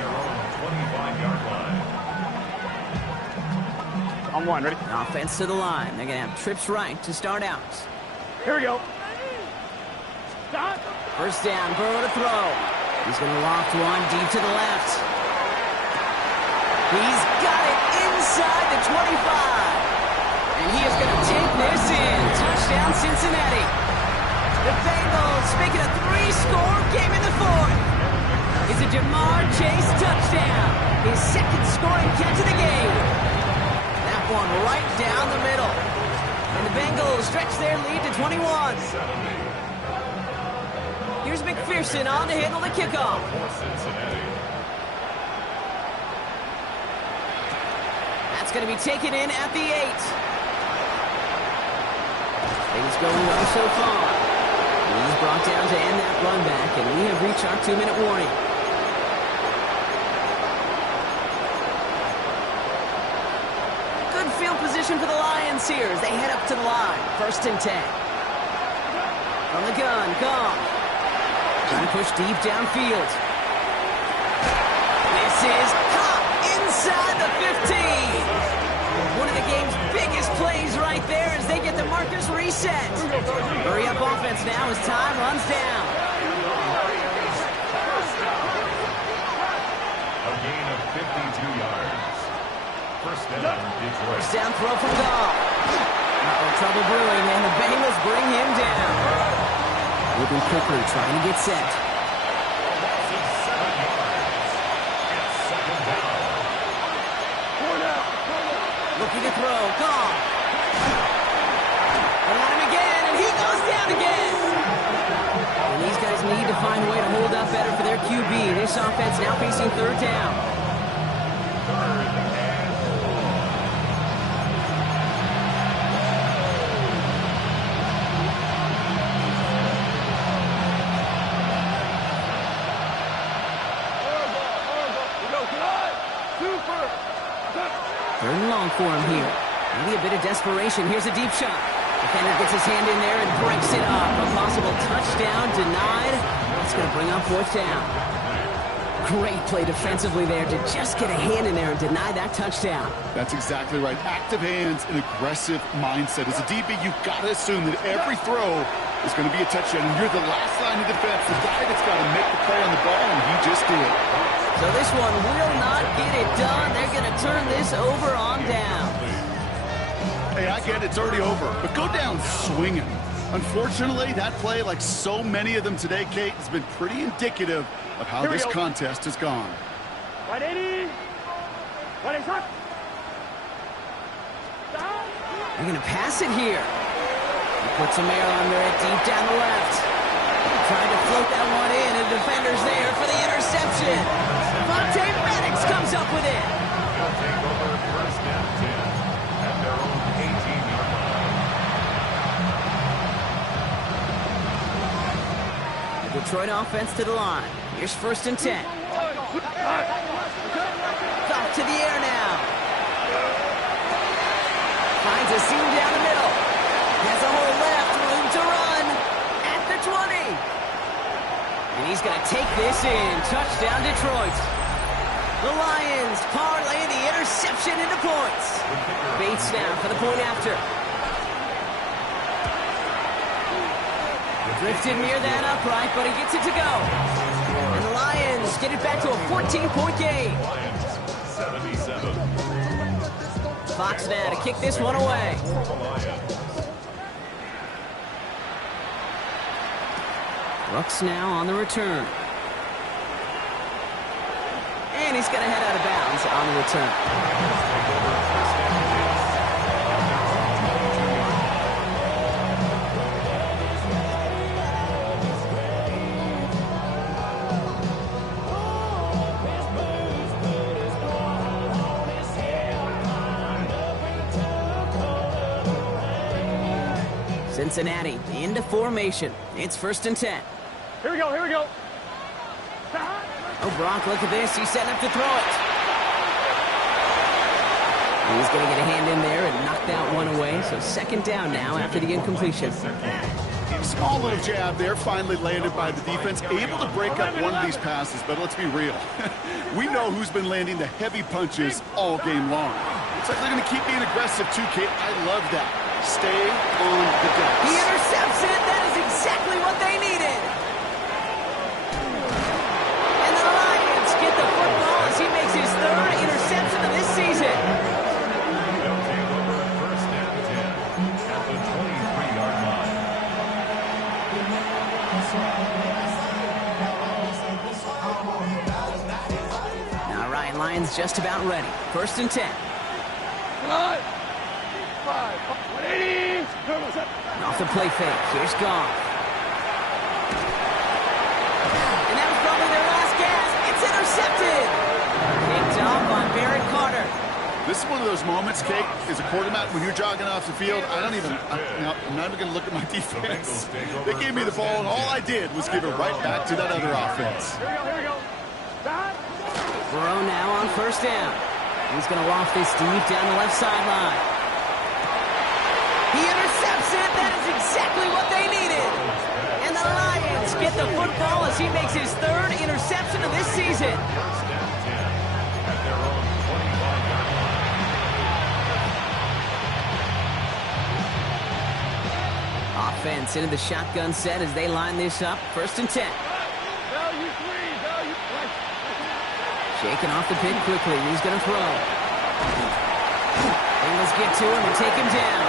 On 1, ready? Offense to the line. They're going to have trips right to start out. Here we go. Stop. 1st down, Burrow to throw. He's going to loft one deep to the left. He's got it inside the 25. And he is going to touchdown, Cincinnati. The Bengals make it a 3-score game in the fourth. It's a Jamar Chase touchdown, his second scoring catch of the game. That one right down the middle. And the Bengals stretch their lead to 21. Here's McPherson on to handle the kickoff. That's going to be taken in at the 8. Things going well so far. He's brought down to end that run back, and we have reached our 2-minute warning. Good field position for the Lions here as they head up to the line. 1st and 10. From the gun, Goff. Trying to push deep downfield. This is caught inside the 15. One of the game's biggest plays right there as they get the markers reset. Hurry up offense now as time runs down. A gain of 52 yards. First down, Detroit. First down throw from Goff. Trouble brewing, and the Bengals bring him down. Moving quickly, trying to get set. Looking to throw, Goff. They got him again, and he goes down again. And these guys need to find a way to hold up better for their QB. This offense now facing 3rd down. Third and long for him here. Maybe a bit of desperation. Here's a deep shot. Defender gets his hand in there and breaks it up. A possible touchdown denied. That's going to bring up 4th down. Great play defensively there to just get a hand in there and deny that touchdown. That's exactly right. Active hands and aggressive mindset. As a DB, you've got to assume that every throw is going to be a touchdown. And you're the last line of defense, the guy that's got to make the play on the ball, and he just did. So this one will not get it done. They're going to turn this over on down. Hey, I get it. It's already over. But go down swinging. Unfortunately, that play, like so many of them today, Kate, has been pretty indicative of how this contest has gone. Right 80. Right 80. They're going to pass it here. He puts some air under it deep down the left. Trying to float that one in, and the defender's there for the interception. Vontae Maddox comes up with it. They'll take over 1st and 10 at their own 18-yard line. The Detroit offense to the line. Here's 1st and 10. Goff to the air now. Finds a seam down the middle. Has a hole left, room to run at the 20. And he's going to take this in. Touchdown, Detroit. The Lions parlay the interception into points. Bates now for the point after. Drifted near that upright, but he gets it to go. And the Lions get it back to a 14-point game. Lions, 77. Fox now to kick this one away. Brooks now on the return. And he's going to head out of bounds on the return. Cincinnati into formation. It's 1st and 10. Here we go, here we go. Oh, Brock, look at this. He's setting up to throw it. He's going to get a hand in there and knock that one away. So 2nd down now after the incompletion. Small little jab there, finally landed by the defense. Able to break up one of these passes, but let's be real. We know who's been landing the heavy punches all game long. Looks like they're going to keep being aggressive too, Kate. I love that. Stay on the decks. He intercepts it. That is exactly what they needed. And the Lions get the football as he makes his 3rd interception of this season. They'll take over 1st and 10 at the 23-yard line. is just about ready. 1st and 10. 5, 180. Off the play fake. Here's Goff. And that was probably their last gasp. It's intercepted. Picked off on Barrett Carter. This is one of those moments, Kate, as a quarterback, when you're jogging off the field, I'm not even going to look at my defense. They gave me the ball, and all I did was give it right back to that other offense. Here we go. Burrow now on 1st down. He's going to loft this deep down the left sideline. He intercepts it. That is exactly what they needed. And the Lions get the football as he makes his 3rd interception of this season. At their own 25-yard line. Offense into the shotgun set as they line this up. 1st and 10. Value 3. Value. Shaking off the pin quickly. He's going to throw. Bengals get to him and take him down.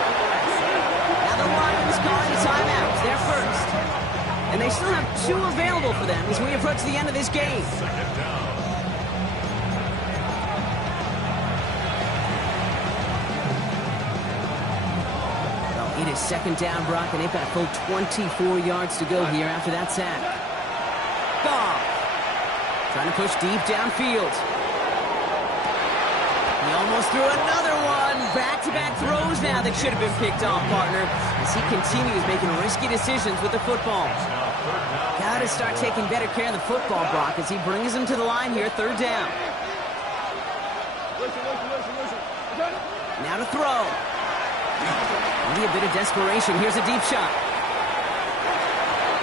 Now the Lions calling the timeouts. They're first. And they still have 2 available for them as we approach the end of this game. It is 2nd down, Brock, and they've got a full 24 yards to go here after that sack. Goff trying to push deep downfield. He almost threw another one. Back-to-back throws now that should have been picked off, partner, as he continues making risky decisions with the football. Got to start taking better care of the football, Brock, as he brings him to the line here, 3rd down. Listen. Now to throw. Maybe a bit of desperation. Here's a deep shot.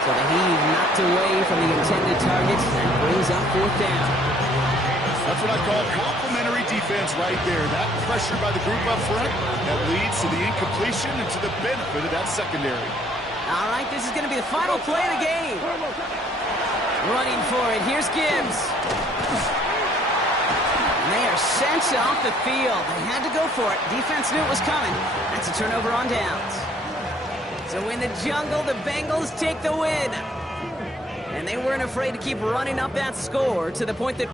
So the heave knocked away from the intended target and brings up 4th down. That's what I call complimentary defense right there. That pressure by the group up front, that leads to the incompletion and to the benefit of that secondary. All right, this is going to be the final play of the game. Running for it. Here's Gibbs. And they are sent off the field. They had to go for it. Defense knew it was coming. That's a turnover on downs. So in the jungle, the Bengals take the win. And they weren't afraid to keep running up that score to the point that